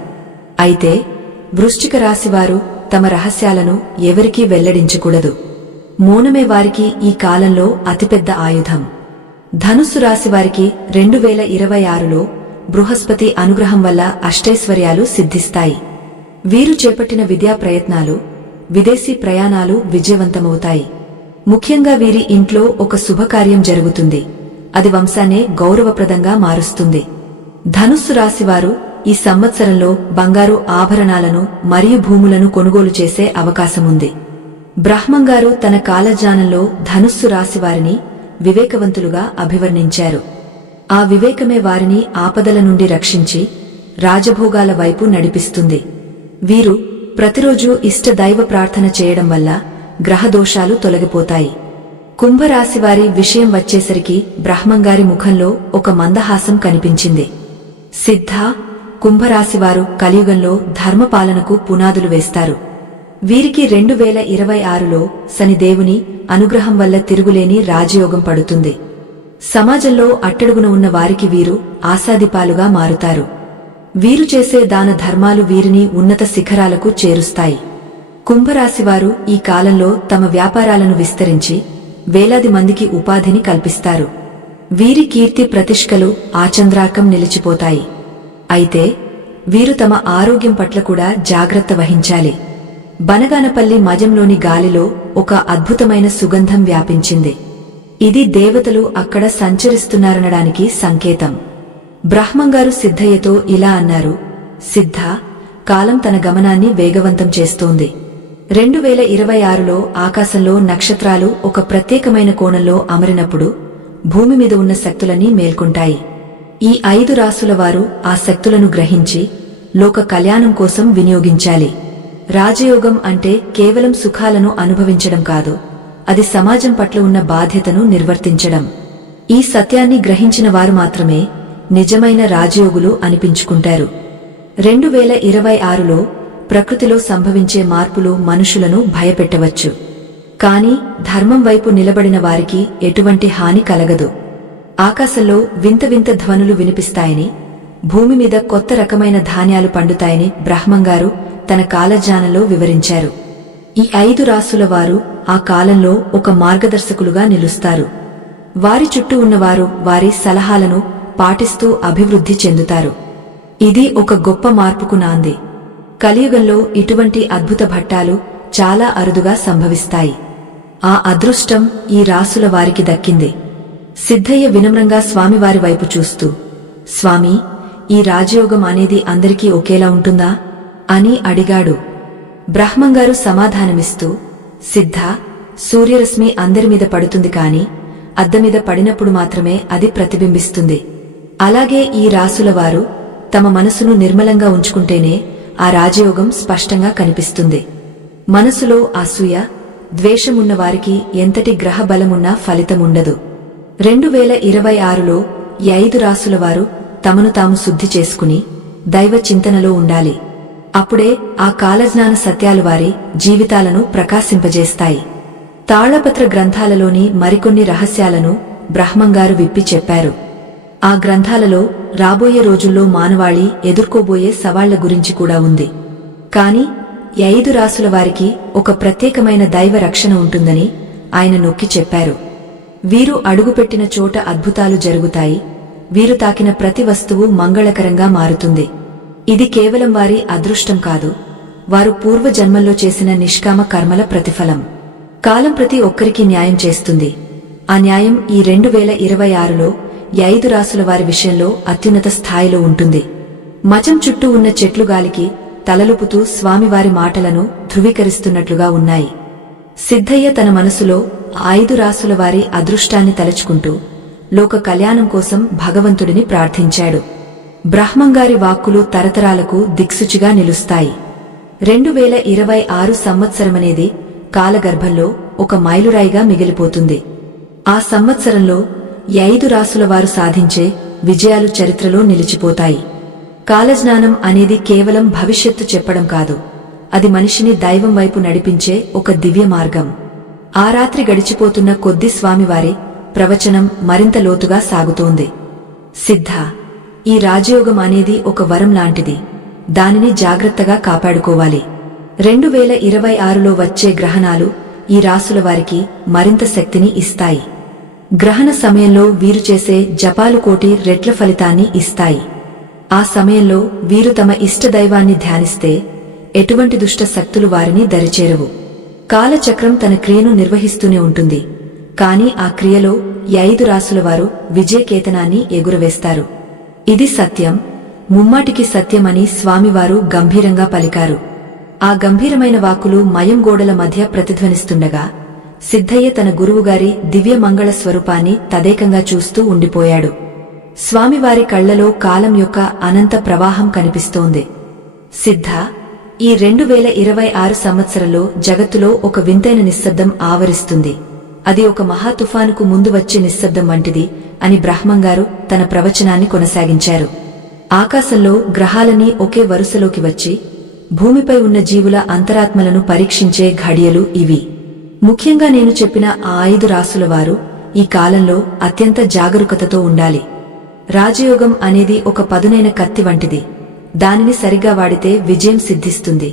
అయితే వృశ్చిక రాశివారు తమ రహస్యాలను ఎవరికీ వెల్లడించకూడదు. మౌనమే వారికి ఈ కాలంలో అతిపెద్ద ఆయుధం. ధనుస్సు రాశివారికి 2026లో బృహస్పతి అనుగ్రహం వల్ల అష్టైశ్వర్యాలు సిద్ధిస్తాయి. వీరు చేపట్టిన విద్యా ప్రయత్నాలు, విదేశీ ప్రయాణాలు విజయవంతమవుతాయి. ముఖ్యంగా వీరి ఇంట్లో ఒక శుభకార్యం జరుగుతుంది. అది వంశాన్నే గౌరవప్రదంగా మారుస్తుంది. ధనుస్సు రాశివారు ఈ సంవత్సరంలో బంగారు ఆభరణాలను మరియు భూములను కొనుగోలు చేసే అవకాశముంది. బ్రహ్మంగారు తన కాలజ్ఞానంలో ధనుస్సు రాశివారిని వివేకవంతులుగా అభివర్ణించారు. ఆ వివేకమే వారిని ఆపదల నుండి రక్షించి రాజభోగాల వైపు నడిపిస్తుంది. వీరు ప్రతిరోజూ ఇష్ట దైవ ప్రార్థన చేయడం వల్ల గ్రహదోషాలు తొలగిపోతాయి. కుంభరాశివారి విషయం వచ్చేసరికి బ్రహ్మంగారి ముఖంలో ఒక మందహాసం కనిపించింది. సిద్ధ, కుంభరాశివారు కలియుగంలో ధర్మపాలనకు పునాదులు వేస్తారు. వీరికి 2026లో శనిదేవుని అనుగ్రహం వల్ల తిరుగులేని రాజయోగం పడుతుంది. సమాజంలో అట్టడుగున ఉన్న వారికి వీరు ఆశాదీపాలుగా మారుతారు. వీరు చేసే దాన ధర్మాలు వీరిని ఉన్నత శిఖరాలకు చేరుస్తాయి. కుంభరాశివారు ఈ కాలంలో తమ వ్యాపారాలను విస్తరించి వేలాది మందికి ఉపాధిని కల్పిస్తారు. వీరి కీర్తి ప్రతిష్ఠలు ఆచంద్రాకం నిలిచిపోతాయి. అయితే వీరు తమ ఆరోగ్యం పట్ల కూడా జాగ్రత్త వహించాలి. బనగానపల్లి మజంలోని గాలిలో ఒక అద్భుతమైన సుగంధం వ్యాపించింది. ఇది దేవతలు అక్కడ సంచరిస్తున్నారనడానికి సంకేతం. బ్రహ్మంగారు సిద్ధయ్యతో ఇలా అన్నారు: సిద్ధ, కాలం తన గమనాన్ని వేగవంతం చేస్తోంది. 2026లో ఆకాశంలో నక్షత్రాలు ఒక ప్రత్యేకమైన కోణంలో అమరినప్పుడు భూమి మీద ఉన్న శక్తులన్నీ మేల్కొంటాయి. ఈ 5 రాసుల వారు ఆ శక్తులను గ్రహించి లోక కళ్యాణం కోసం వినియోగించాలి. రాజయోగం అంటే కేవలం సుఖాలను అనుభవించడం కాదు, అది సమాజం పట్ల ఉన్న బాధ్యతను నిర్వర్తించడం. ఈ సత్యాన్ని గ్రహించిన వారు మాత్రమే నిజమైన రాజయోగులు అనిపించుకుంటారు. 2026లో ప్రకృతిలో సంభవించే మార్పులు మనుషులను భయపెట్టవచ్చు. కాని ధర్మం వైపు నిలబడిన వారికి ఎటువంటి హాని కలగదు. ఆకాశంలో వింత వింత ధ్వనులు వినిపిస్తాయని, భూమి మీద కొత్త రకమైన ధాన్యాలు పండుతాయని బ్రహ్మంగారు తన కాలజ్ఞానంలో వివరించారు. ఈ 5 రాసుల వారు ఆ కాలంలో ఒక మార్గదర్శకులుగా నిలుస్తారు. వారి చుట్టూ ఉన్నవారు వారి సలహాలను పాటిస్తూ అభివృద్ధి చెందుతారు. ఇది ఒక గొప్ప మార్పుకు నాంది. కలియుగంలో ఇటువంటి అద్భుత ఘట్టాలు చాలా అరుదుగా సంభవిస్తాయి. ఆ అదృష్టం ఈ రాసుల వారికి దక్కింది. సిద్ధయ్య వినమ్రంగా స్వామివారి వైపు చూస్తూ, స్వామీ, ఈ రాజయోగం అనేది అందరికీ ఒకేలా ఉంటుందా అని అడిగాడు. బ్రహ్మంగారు సమాధానమిస్తూ, సిద్ధ, సూర్యరశ్మి అందరిమీద పడుతుంది కాని అద్దమీద పడినప్పుడు మాత్రమే అది ప్రతిబింబిస్తుంది. అలాగే ఈ రాసుల వారు తమ మనసును నిర్మలంగా ఉంచుకుంటేనే ఆ రాజయోగం స్పష్టంగా కనిపిస్తుంది. మనసులో అసూయ, ద్వేషమున్న వారికి ఎంతటి గ్రహ బలమున్నా ఫలితముండదు. 2026లో ఈ 5 రాసుల వారు తమను తాము శుద్ధి చేసుకుని దైవ చింతనలో ఉండాలి. అప్పుడే ఆ కాలజ్ఞాన సత్యాలు వారి జీవితాలను ప్రకాశింపజేస్తాయి. తాళపత్ర గ్రంథాలలోని మరికొన్ని రహస్యాలను బ్రహ్మంగారు విప్పి చెప్పారు. ఆ గ్రంథాలలో రాబోయే రోజుల్లో మానవాళి ఎదుర్కోబోయే సవాళ్ల గురించి కూడా ఉంది. కాని ఈ 5 రాసుల వారికి ఒక ప్రత్యేకమైన దైవ రక్షణ ఉంటుందని ఆయన నొక్కి చెప్పారు. వీరు అడుగుపెట్టిన చోట అద్భుతాలు జరుగుతాయి. వీరు తాకిన ప్రతి వస్తువు మంగళకరంగా మారుతుంది. ఇది కేవలం వారి అదృష్టం కాదు, వారు పూర్వజన్మల్లో చేసిన నిష్కామ కర్మల ప్రతిఫలం. కాలం ప్రతి ఒక్కరికి న్యాయం చేస్తుంది. ఆ న్యాయం ఈ 2026లో ఈ 5 రాసుల వారి విషయంలో అత్యున్నత స్థాయిలో ఉంటుంది. మచం చుట్టూ ఉన్న చెట్లు గాలికి తలలుపుతూ స్వామివారి మాటలను ధృవీకరిస్తున్నట్లుగా ఉన్నాయి. సిద్ధయ్య తన మనసులో 5 రాసుల వారి అదృష్టాన్ని తలుచుకుంటూ లోక కళ్యాణం కోసం భగవంతుడిని ప్రార్థించాడు. బ్రహ్మంగారి వాక్కులు తరతరాలకు దిక్సూచిగా నిలుస్తాయి. 2026 సంవత్సరమనేది కాలగర్భంలో ఒక మైలురాయిగా మిగిలిపోతుంది. ఆ సంవత్సరంలో ఈ 5 రాసుల వారు సాధించే విజయాలు చరిత్రలో నిలిచిపోతాయి. కాలజ్ఞానం అనేది కేవలం భవిష్యత్తు చెప్పడం కాదు, అది మనిషిని దైవం వైపు నడిపించే ఒక దివ్య మార్గం. ఆ రాత్రి గడిచిపోతున్న కొద్దీ స్వామివారి ప్రవచనం మరింత లోతుగా సాగుతోంది. సిద్ధ, ఈ రాజయోగం అనేది ఒక వరం లాంటిది. దానిని జాగ్రత్తగా కాపాడుకోవాలి. 2026లో వచ్చే గ్రహణాలు ఈ రాసుల వారికి మరింత శక్తిని ఇస్తాయి. గ్రహణ సమయంలో వీరు చేసే జపాలు కోటి రెట్ల ఫలితాన్ని ఇస్తాయి. ఆ సమయంలో వీరు తమ ఇష్టదైవాన్ని ధ్యానిస్తే ఎటువంటి దుష్ట శక్తులు వారిని దరిచేరవు. కాలచక్రం తన క్రియను నిర్వహిస్తూనే ఉంటుంది. కాని ఆ క్రియలో ఈ 5 రాసుల వారు విజయకేతనాన్ని ఎగురవేస్తారు. ఇది సత్యం, ముమ్మాటికి సత్యమని స్వామివారు గంభీరంగా పలికారు. ఆ గంభీరమైన వాక్కులు మయం గోడల మధ్య ప్రతిధ్వనిస్తుండగా సిద్ధయ్య తన గురువుగారి దివ్య మంగళ స్వరూపాన్ని తదేకంగా చూస్తూ ఉండిపోయాడు. స్వామివారి కళ్లలో కాలం యొక్క అనంత ప్రవాహం కనిపిస్తోంది. సిద్ధ, ఈ 2026 సంవత్సరంలో జగత్తులో ఒక వింతైన నిశ్శబ్దం ఆవరిస్తుంది. అది ఒక మహా తుఫానుకు ముందు వచ్చే నిశ్శబ్దం వంటిది అని బ్రహ్మంగారు తన ప్రవచనాన్ని కొనసాగించారు. ఆకాశంలో గ్రహాలన్నీ ఒకే వరుసలోకి వచ్చి భూమిపై ఉన్న జీవుల అంతరాత్మలను పరీక్షించే ఘడియలు ఇవి. ముఖ్యంగా నేను చెప్పిన ఆ 5 రాసుల వారు ఈ కాలంలో అత్యంత జాగరూకతతో ఉండాలి. రాజయోగం అనేది ఒక పదునైన కత్తి వంటిది. దానిని సరిగా వాడితే విజయం సిద్ధిస్తుంది,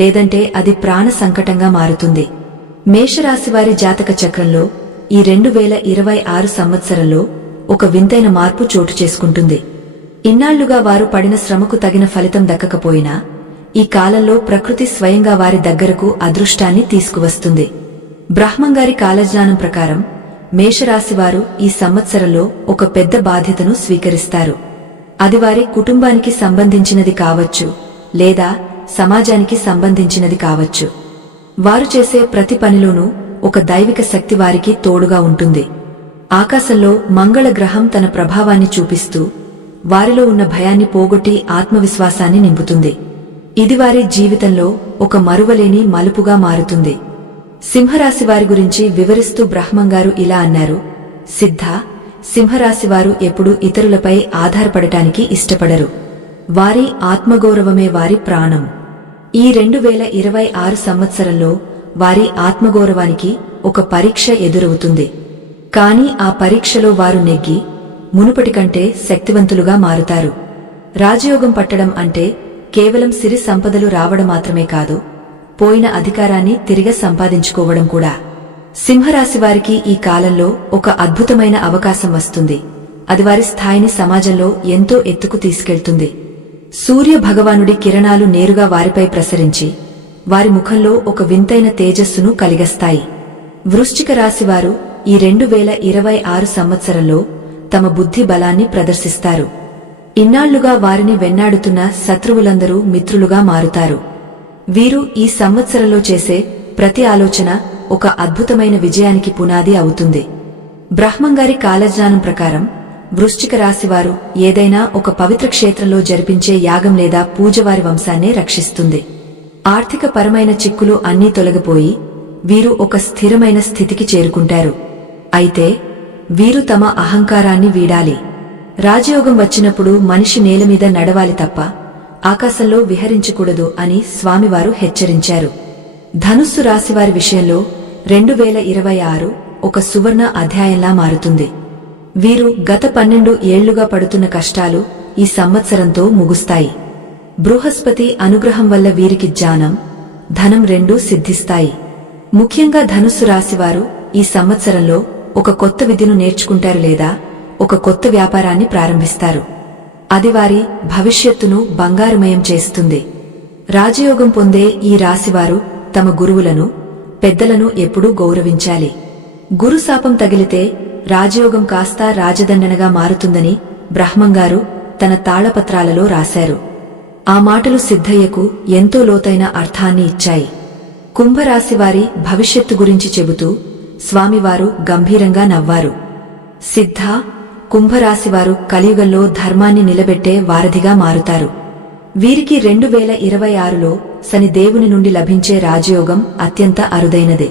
లేదంటే అది ప్రాణ సంకటంగా మారుతుంది. మేషరాశివారి జాతక చక్రంలో ఈ 2026 సంవత్సరంలో ఒక వింతైన మార్పు చోటు చేసుకుంటుంది. ఇన్నాళ్లుగా వారు పడిన శ్రమకు తగిన ఫలితం దక్కకపోయినా ఈ కాలంలో ప్రకృతి స్వయంగా వారి దగ్గరకు అదృష్టాన్ని తీసుకువస్తుంది. బ్రహ్మంగారి కాలజ్ఞానం ప్రకారం మేషరాశివారు ఈ సంవత్సరంలో ఒక పెద్ద బాధ్యతను స్వీకరిస్తారు. అది వారి కుటుంబానికి సంబంధించినది కావచ్చు, లేదా సమాజానికి సంబంధించినది కావచ్చు. వారు చేసే ప్రతి పనిలోనూ ఒక దైవిక శక్తి వారికి తోడుగా ఉంటుంది. ఆకాశంలో మంగళ గ్రహం తన ప్రభావాన్ని చూపిస్తూ వారిలో ఉన్న భయాన్ని పోగొట్టి ఆత్మవిశ్వాసాన్ని నింపుతుంది. ఇది వారి జీవితంలో ఒక మరువలేని మలుపుగా మారుతుంది. సింహరాశివారి గురించి వివరిస్తూ బ్రహ్మంగారు ఇలా అన్నారు: సిద్ధ, సింహరాశివారు ఎప్పుడూ ఇతరులపై ఆధారపడటానికి ఇష్టపడరు. వారి ఆత్మగౌరవమే వారి ప్రాణం. ఈ 2026 సంవత్సరంలో వారి ఆత్మగౌరవానికి ఒక పరీక్ష ఎదురవుతుంది. కాని ఆ పరీక్షలో వారు నెగ్గి మునుపటి కంటే శక్తివంతులుగా మారుతారు. రాజయోగం పట్టడం అంటే కేవలం సిరి సంపదలు రావడం మాత్రమే కాదు, పోయిన అధికారాన్ని తిరిగి సంపాదించుకోవడం కూడా. సింహరాశివారికి ఈ కాలంలో ఒక అద్భుతమైన అవకాశం వస్తుంది. అది వారి స్థాయిని సమాజంలో ఎంతో ఎత్తుకు తీసుకెళ్తుంది. సూర్య భగవానుడి కిరణాలు నేరుగా వారిపై ప్రసరించి వారి ముఖంలో ఒక వింతైన తేజస్సును కలిగస్తాయి. వృశ్చిక రాశివారు ఈ 2026 సంవత్సరంలో తమ బుద్ధి బలాన్ని ప్రదర్శిస్తారు. ఇన్నాళ్లుగా వారిని వెన్నాడుతున్న శత్రువులందరూ మిత్రులుగా మారుతారు. వీరు ఈ సంవత్సరంలో చేసే ప్రతి ఆలోచన ఒక అద్భుతమైన విజయానికి పునాది అవుతుంది. బ్రహ్మంగారి కాలజ్ఞానం ప్రకారం వృశ్చిక రాశివారు ఏదైనా ఒక పవిత్ర క్షేత్రంలో జరిపించే యాగం లేదా పూజ వారి వంశాన్నే రక్షిస్తుంది. ఆర్థిక పరమైన చిక్కులు అన్నీ తొలగిపోయి వీరు ఒక స్థిరమైన స్థితికి చేరుకుంటారు. అయితే వీరు తమ అహంకారాన్ని వీడాలి. రాజయోగం వచ్చినప్పుడు మనిషి నేలమీద నడవాలి తప్ప ఆకాశంలో విహరించకూడదు అని స్వామివారు హెచ్చరించారు. ధనుస్సు రాశివారి విషయంలో 2026 ఒక సువర్ణ అధ్యాయంలా మారుతుంది. వీరు గత 12 ఏళ్లుగా పడుతున్న కష్టాలు ఈ సంవత్సరంతో ముగుస్తాయి. బృహస్పతి అనుగ్రహం వల్ల వీరికి జ్ఞానం, ధనం రెండూ సిద్ధిస్తాయి. ముఖ్యంగా ధనుస్సు రాశివారు ఈ సంవత్సరంలో ఒక కొత్త విద్యను నేర్చుకుంటారు లేదా ఒక కొత్త వ్యాపారాన్ని ప్రారంభిస్తారు. అది వారి భవిష్యత్తును బంగారుమయం చేస్తుంది. రాజయోగం పొందే ఈ రాశివారు తమ గురువులను, పెద్దలను ఎప్పుడూ గౌరవించాలి. గురుశాపం తగిలితే రాజయోగం కాస్త రాజదండనగా మారుతుందని బ్రహ్మంగారు తన తాళపత్రాలలో రాశారు. ఆ మాటలు సిద్ధయ్యకు ఎంతో లోతైన అర్థాన్ని ఇచ్చాయి. కుంభరాశివారి భవిష్యత్తు గురించి చెబుతూ స్వామివారు గంభీరంగా నవ్వారు. సిద్ధ, కుంభరాశివారు కలియుగంలో ధర్మాన్ని నిలబెట్టే వారధిగా మారుతారు. వీరికి 2026లో శని దేవుని నుండి లభించే రాజయోగం అత్యంత అరుదైనదే.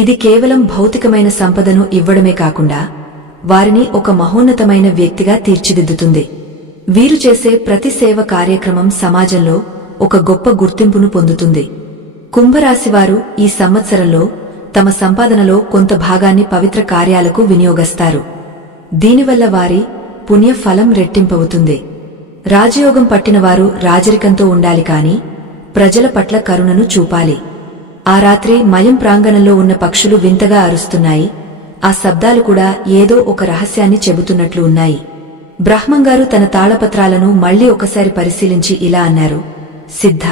ఇది కేవలం భౌతికమైన సంపదను ఇవ్వడమే కాకుండా వారిని ఒక మహోన్నతమైన వ్యక్తిగా తీర్చిదిద్దుతుంది. వీరు చేసే ప్రతి సేవ కార్యక్రమం సమాజంలో ఒక గొప్ప గుర్తింపును పొందుతుంది. కుంభరాశివారు ఈ సంవత్సరంలో తమ సంపాదనలో కొంత భాగాన్ని పవిత్ర కార్యాలకు వినియోగిస్తారు. దీనివల్ల వారి పుణ్య ఫలం రెట్టింపవుతుంది. రాజయోగం పట్టినవారు రాజరికంతో ఉండాలి కాని ప్రజల పట్ల కరుణను చూపాలి. ఆ రాత్రి మయం ప్రాంగణంలో ఉన్న పక్షులు వింతగా అరుస్తున్నాయి. ఆ శబ్దాలు కూడా ఏదో ఒక రహస్యాన్ని చెబుతున్నట్లు ఉన్నాయి. బ్రహ్మంగారు తన తాళపత్రాలను మళ్లీ ఒకసారి పరిశీలించి ఇలా అన్నారు, సిద్ధ,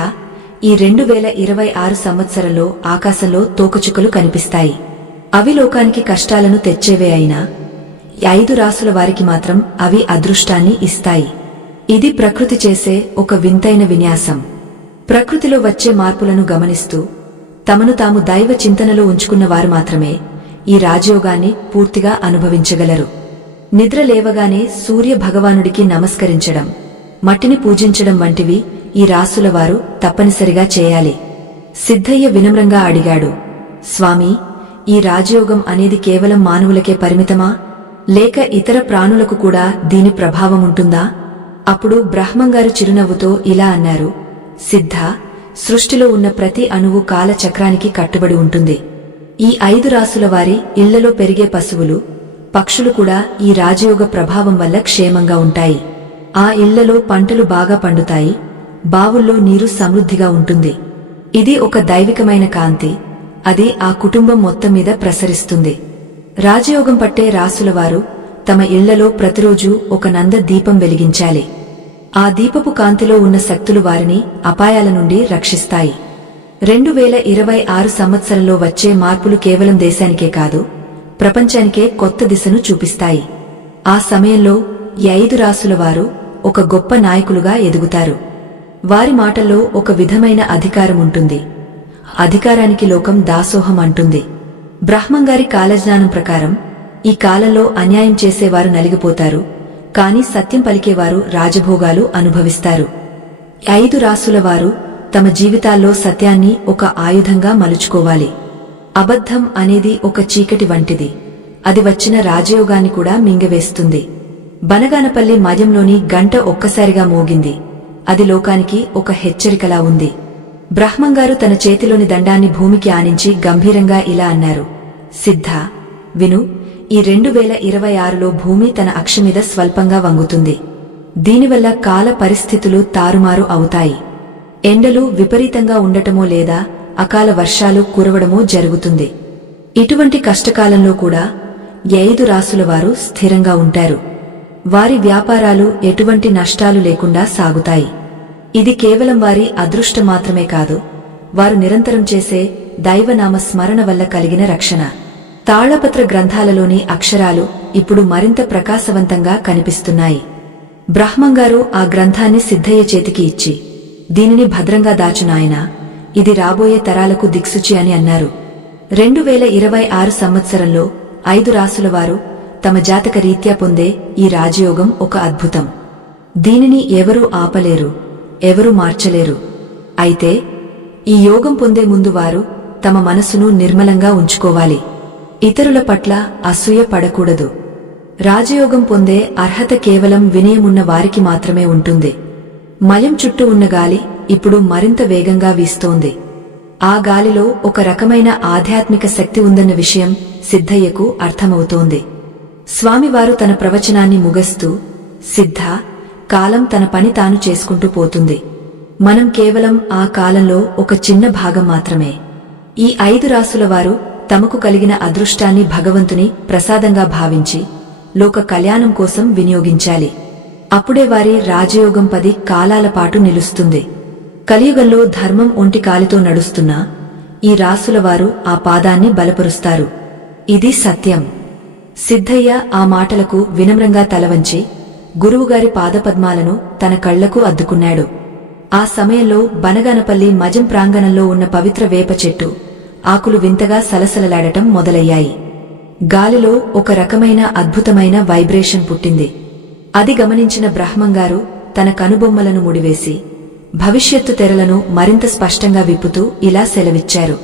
ఈ 2026 సంవత్సరంలో ఆకాశంలో తోకచుక్కలు కనిపిస్తాయి. అవి లోకానికి కష్టాలను తెచ్చేవే అయినా 5 రాసుల వారికి మాత్రం అవి అదృష్టాన్ని ఇస్తాయి. ఇది ప్రకృతి చేసే ఒక వింతైన విన్యాసం. ప్రకృతిలో వచ్చే మార్పులను గమనిస్తూ తమను తాము దైవ చింతనలో ఉంచుకున్న వారు మాత్రమే ఈ రాజయోగాన్ని పూర్తిగా అనుభవించగలరు. నిద్ర లేవగానే సూర్య భగవానుడికి నమస్కరించడం, మట్టిని పూజించడం వంటివి ఈ రాసుల వారు తప్పనిసరిగా చేయాలి. సిద్ధయ్య వినమ్రంగా అడిగాడు, స్వామీ, ఈ రాజయోగం అనేది కేవలం మానవులకే పరిమితమా, లేక ఇతర ప్రాణులకు కూడా దీని ప్రభావం ఉంటుందా? అప్పుడు బ్రహ్మంగారు చిరునవ్వుతో ఇలా అన్నారు, సిద్ధ, సృష్టిలో ఉన్న ప్రతి అణువు కాలచక్రానికి కట్టుబడి ఉంటుంది. ఈ 5 రాసుల వారి ఇళ్లలో పెరిగే పశువులు, పక్షులు కూడా ఈ రాజయోగ ప్రభావం వల్ల క్షేమంగా ఉంటాయి. ఆ ఇళ్లలో పంటలు బాగా పండుతాయి, బావుల్లో నీరు సమృద్ధిగా ఉంటుంది. ఇది ఒక దైవికమైన కాంతి, అది ఆ కుటుంబం మొత్తం మీద ప్రసరిస్తుంది. రాజయోగం పట్టే రాసులవారు తమ ఇళ్లలో ప్రతిరోజూ ఒక నంద దీపం వెలిగించాలి. ఆ దీపపు కాంతిలో ఉన్న శక్తులు వారిని అపాయాల నుండి రక్షిస్తాయి. 2026 సంవత్సరంలో వచ్చే మార్పులు కేవలం దేశానికే కాదు, ప్రపంచానికే కొత్త దిశను చూపిస్తాయి. ఆ సమయంలో ఈ 5 రాసుల వారు ఒక గొప్ప నాయకులుగా ఎదుగుతారు. వారి మాటల్లో ఒక విధమైన అధికారం ఉంటుంది. అధికారానికి లోకం దాసోహం అంటుంది. బ్రహ్మంగారి కాలజ్ఞానం ప్రకారం ఈ కాలంలో అన్యాయం చేసేవారు నలిగిపోతారు, కాని సత్యం పలికేవారు రాజభోగాలు అనుభవిస్తారు. 5 రాసుల వారు తమ జీవితాల్లో సత్యాన్ని ఒక ఆయుధంగా మలుచుకోవాలి. అబద్ధం అనేది ఒక చీకటి వంటిది, అది వచ్చిన రాజయోగాన్ని కూడా మింగవేస్తుంది. బనగానపల్లి మయంలోని గంట ఒక్కసారిగా మోగింది. అది లోకానికి ఒక హెచ్చరికలా ఉంది. బ్రహ్మంగారు తన చేతిలోని దండాన్ని భూమికి ఆనించి గంభీరంగా ఇలా అన్నారు, సిద్ధ, విను, ఈ 2026లో భూమి తన అక్షమీద స్వల్పంగా వంగుతుంది. దీనివల్ల కాల పరిస్థితులు తారుమారు అవుతాయి. ఎండలు విపరీతంగా ఉండటమో లేదా అకాల వర్షాలు కురవడమో జరుగుతుంది. ఇటువంటి కష్టకాలంలో కూడా 5 రాసుల వారు స్థిరంగా ఉంటారు. వారి వ్యాపారాలు ఎటువంటి నష్టాలు లేకుండా సాగుతాయి. ఇది కేవలం వారి అదృష్టం మాత్రమే కాదు, వారు నిరంతరం చేసే దైవనామ స్మరణ వల్ల కలిగిన రక్షణ. తాళపత్ర గ్రంథాలలోని అక్షరాలు ఇప్పుడు మరింత ప్రకాశవంతంగా కనిపిస్తున్నాయి. బ్రహ్మంగారు ఆ గ్రంథాన్ని సిద్ధయ్య చేతికి ఇచ్చి, దీనిని భద్రంగా దాచునాయనా, ఇది రాబోయే తరాలకు దిక్సూచి అని అన్నారు. 2026 సంవత్సరంలో 5 రాసుల వారు తమ జాతక రీత్యా పొందే ఈ రాజయోగం ఒక అద్భుతం. దీనిని ఎవరూ ఆపలేరు, ఎవరూ మార్చలేరు. అయితే ఈ యోగం పొందే ముందు వారు తమ మనసును నిర్మలంగా ఉంచుకోవాలి. ఇతరుల పట్ల అసూయ పడకూడదు. రాజయోగం పొందే అర్హత కేవలం వినయమున్న వారికి మాత్రమే ఉంటుంది. మయం చుట్టూ ఉన్న గాలి ఇప్పుడు మరింత వేగంగా వీస్తోంది. ఆ గాలిలో ఒక రకమైన ఆధ్యాత్మిక శక్తి ఉందన్న విషయం సిద్ధయ్యకు అర్థమవుతోంది. స్వామివారు తన ప్రవచనాన్ని ముగస్తూ, సిద్ధ, కాలం తన పని తాను చేసుకుంటూ పోతుంది. మనం కేవలం ఆ కాలంలో ఒక చిన్న భాగం మాత్రమే. ఈ 5 రాసుల వారు తమకు కలిగిన అదృష్టాన్ని భగవంతుని ప్రసాదంగా భావించి లోక కళ్యాణం కోసం వినియోగించాలి. అప్పుడే వారి రాజయోగం 10 కాలాల పాటు నిలుస్తుంది. కలియుగంలో ధర్మం ఒంటి కాలితో నడుస్తున్నా ఈ రాసుల వారు ఆ పాదాన్ని బలపరుస్తారు. ఇది సత్యం. సిద్ధయ్య ఆ మాటలకు వినమ్రంగా తలవంచి గురువుగారి పాదపద్మాలను తన కళ్లకు అద్దుకున్నాడు. ఆ సమయంలో బనగానపల్లి మజం ప్రాంగణంలో ఉన్న పవిత్ర వేప చెట్టు ఆకులు వింతగా సలసలలాడటం మొదలయ్యాయి. గాలిలో ఒక రకమైన అద్భుతమైన వైబ్రేషన్ పుట్టింది. అది గమనించిన బ్రహ్మంగారు తన కనుబొమ్మలను ముడివేసి భవిష్యత్తు తెరలను మరింత స్పష్టంగా విప్పుతూ ఇలా సెలవిచ్చారు,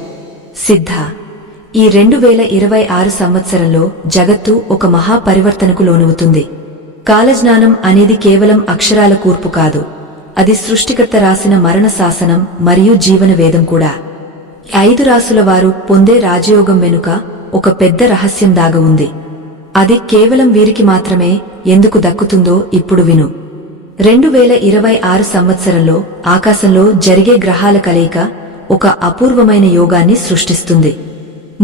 సిద్ధ, ఈ 2026 సంవత్సరంలో జగత్తు ఒక మహా పరివర్తనకు లోనవుతుంది. కాలజ్ఞానం అనేది కేవలం అక్షరాల కూర్పు కాదు, అది సృష్టికర్త రాసిన మరణ శాసనం మరియు జీవన వేదం కూడా. 5 రాసుల వారు పొందే రాజయోగం వెనుక ఒక పెద్ద రహస్యం దాగ ఉంది. అది కేవలం వీరికి మాత్రమే ఎందుకు దక్కుతుందో ఇప్పుడు విను. 2026 సంవత్సరంలో ఆకాశంలో జరిగే గ్రహాల కలయిక ఒక అపూర్వమైన యోగాన్ని సృష్టిస్తుంది.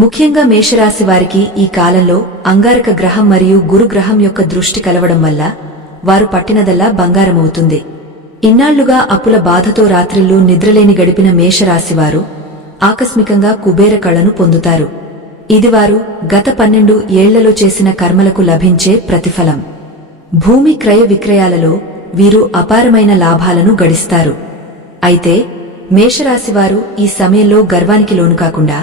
ముఖ్యంగా మేషరాశి వారికి ఈ కాలంలో అంగారక గ్రహం మరియు గురు గ్రహం యొక్క దృష్టి కలవడం వల్ల వారు పట్టినదల్లా బంగారమవుతుంది. ఇన్నాళ్లుగా అప్పుల బాధతో రాత్రిళ్లు నిద్రలేని గడిపిన మేషరాశివారు ఆకస్మికంగా కుబేర కళను పొందుతారు. ఇది వారు గత 12 ఏళ్లలో చేసిన కర్మలకు లభించే ప్రతిఫలం. భూమి క్రయ విక్రయాలలో వీరు అపారమైన లాభాలను గడిస్తారు. అయితే మేషరాశివారు ఈ సమయంలో గర్వానికి లోనుకాకుండా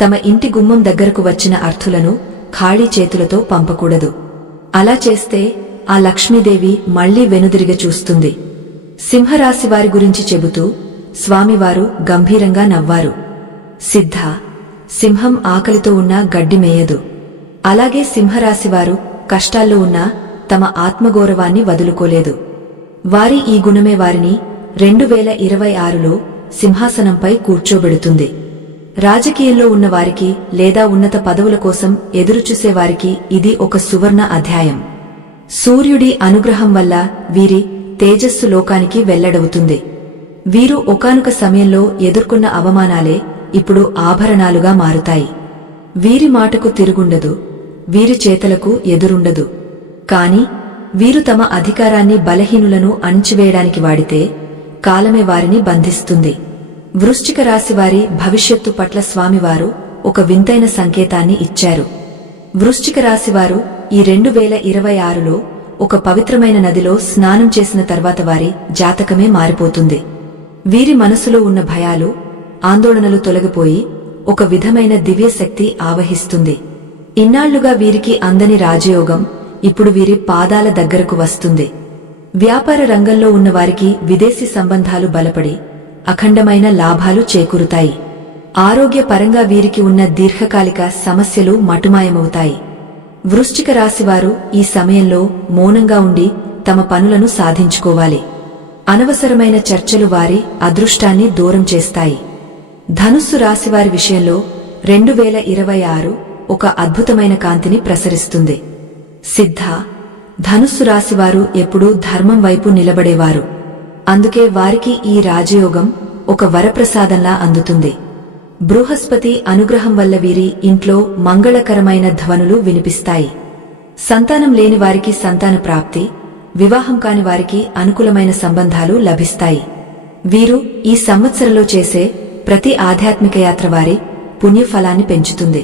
తమ ఇంటి గుమ్మం దగ్గరకు వచ్చిన అర్థులను ఖాళీ చేతులతో పంపకూడదు. అలా చేస్తే ఆ లక్ష్మీదేవి మళ్లీ వెనుదిరిగ చూస్తుంది. సింహరాశివారి గురించి చెబుతూ స్వామివారు గంభీరంగా నవ్వారు. సిద్ధ, సింహం ఆకలితో ఉన్నా గడ్డి మేయదు. అలాగే సింహరాశివారు కష్టాల్లో ఉన్నా తమ ఆత్మగౌరవాన్ని వదులుకోలేదు. వారి ఈ గుణమే వారిని 2026లో సింహాసనంపై కూర్చోబెడుతుంది. రాజకీయంలో ఉన్నవారికి లేదా ఉన్నత పదవుల కోసం ఎదురుచూసేవారికి ఇది ఒక సువర్ణ అధ్యాయం. సూర్యుడి అనుగ్రహం వల్ల వీరి తేజస్సు లోకానికి వెల్లడవుతుంది. వీరు ఒకానొక సమయంలో ఎదుర్కొన్న అవమానాలే ఇప్పుడు ఆభరణాలుగా మారుతాయి. వీరి మాటకు తిరుగుండదు, వీరి చేతలకు ఎదురుండదు. కాని వీరు తమ అధికారాన్ని బలహీనులను అణిచివేయడానికి వాడితే కాలమే వారిని బంధిస్తుంది. వృశ్చిక రాశివారి భవిష్యత్తు పట్ల స్వామివారు ఒక వింతైన సంకేతాన్ని ఇచ్చారు. వృశ్చిక రాశివారు ఈ 2026లో ఒక పవిత్రమైన నదిలో స్నానం చేసిన తర్వాత వారి జాతకమే మారిపోతుంది. వీరి మనసులో ఉన్న భయాలు, ఆందోళనలు తొలగిపోయి ఒక విధమైన దివ్యశక్తి ఆవహిస్తుంది. ఇన్నాళ్లుగా వీరికి అందని రాజయోగం ఇప్పుడు వీరి పాదాల దగ్గరకు వస్తుంది. వ్యాపార రంగంలో ఉన్నవారికి విదేశీ సంబంధాలు బలపడి అఖండమైన లాభాలు చేకూరుతాయి. ఆరోగ్యపరంగా వీరికి ఉన్న దీర్ఘకాలిక సమస్యలు మటుమాయమవుతాయి. వృశ్చిక రాశివారు ఈ సమయంలో మౌనంగా ఉండి తమ పనులను సాధించుకోవాలి. అనవసరమైన చర్చలు వారి అదృష్టాన్ని దూరం చేస్తాయి. ధనుస్సు రాశివారి విషయంలో 2026 ఒక అద్భుతమైన కాంతిని ప్రసరిస్తుంది. సిద్ధ, ధనుస్సు రాశివారు ఎప్పుడూ ధర్మం వైపు నిలబడేవారు. అందుకే వారికి ఈ రాజయోగం ఒక వరప్రసాదంలా అందుతుంది. బృహస్పతి అనుగ్రహం వల్ల వీరి ఇంట్లో మంగళకరమైన ధ్వనులు వినిపిస్తాయి. సంతానం లేని వారికి సంతాన ప్రాప్తి, వివాహం కాని వారికి అనుకూలమైన సంబంధాలు లభిస్తాయి. వీరు ఈ సంవత్సరంలో చేసే ప్రతి ఆధ్యాత్మిక యాత్ర వారి పుణ్యఫలాన్ని పెంచుతుంది.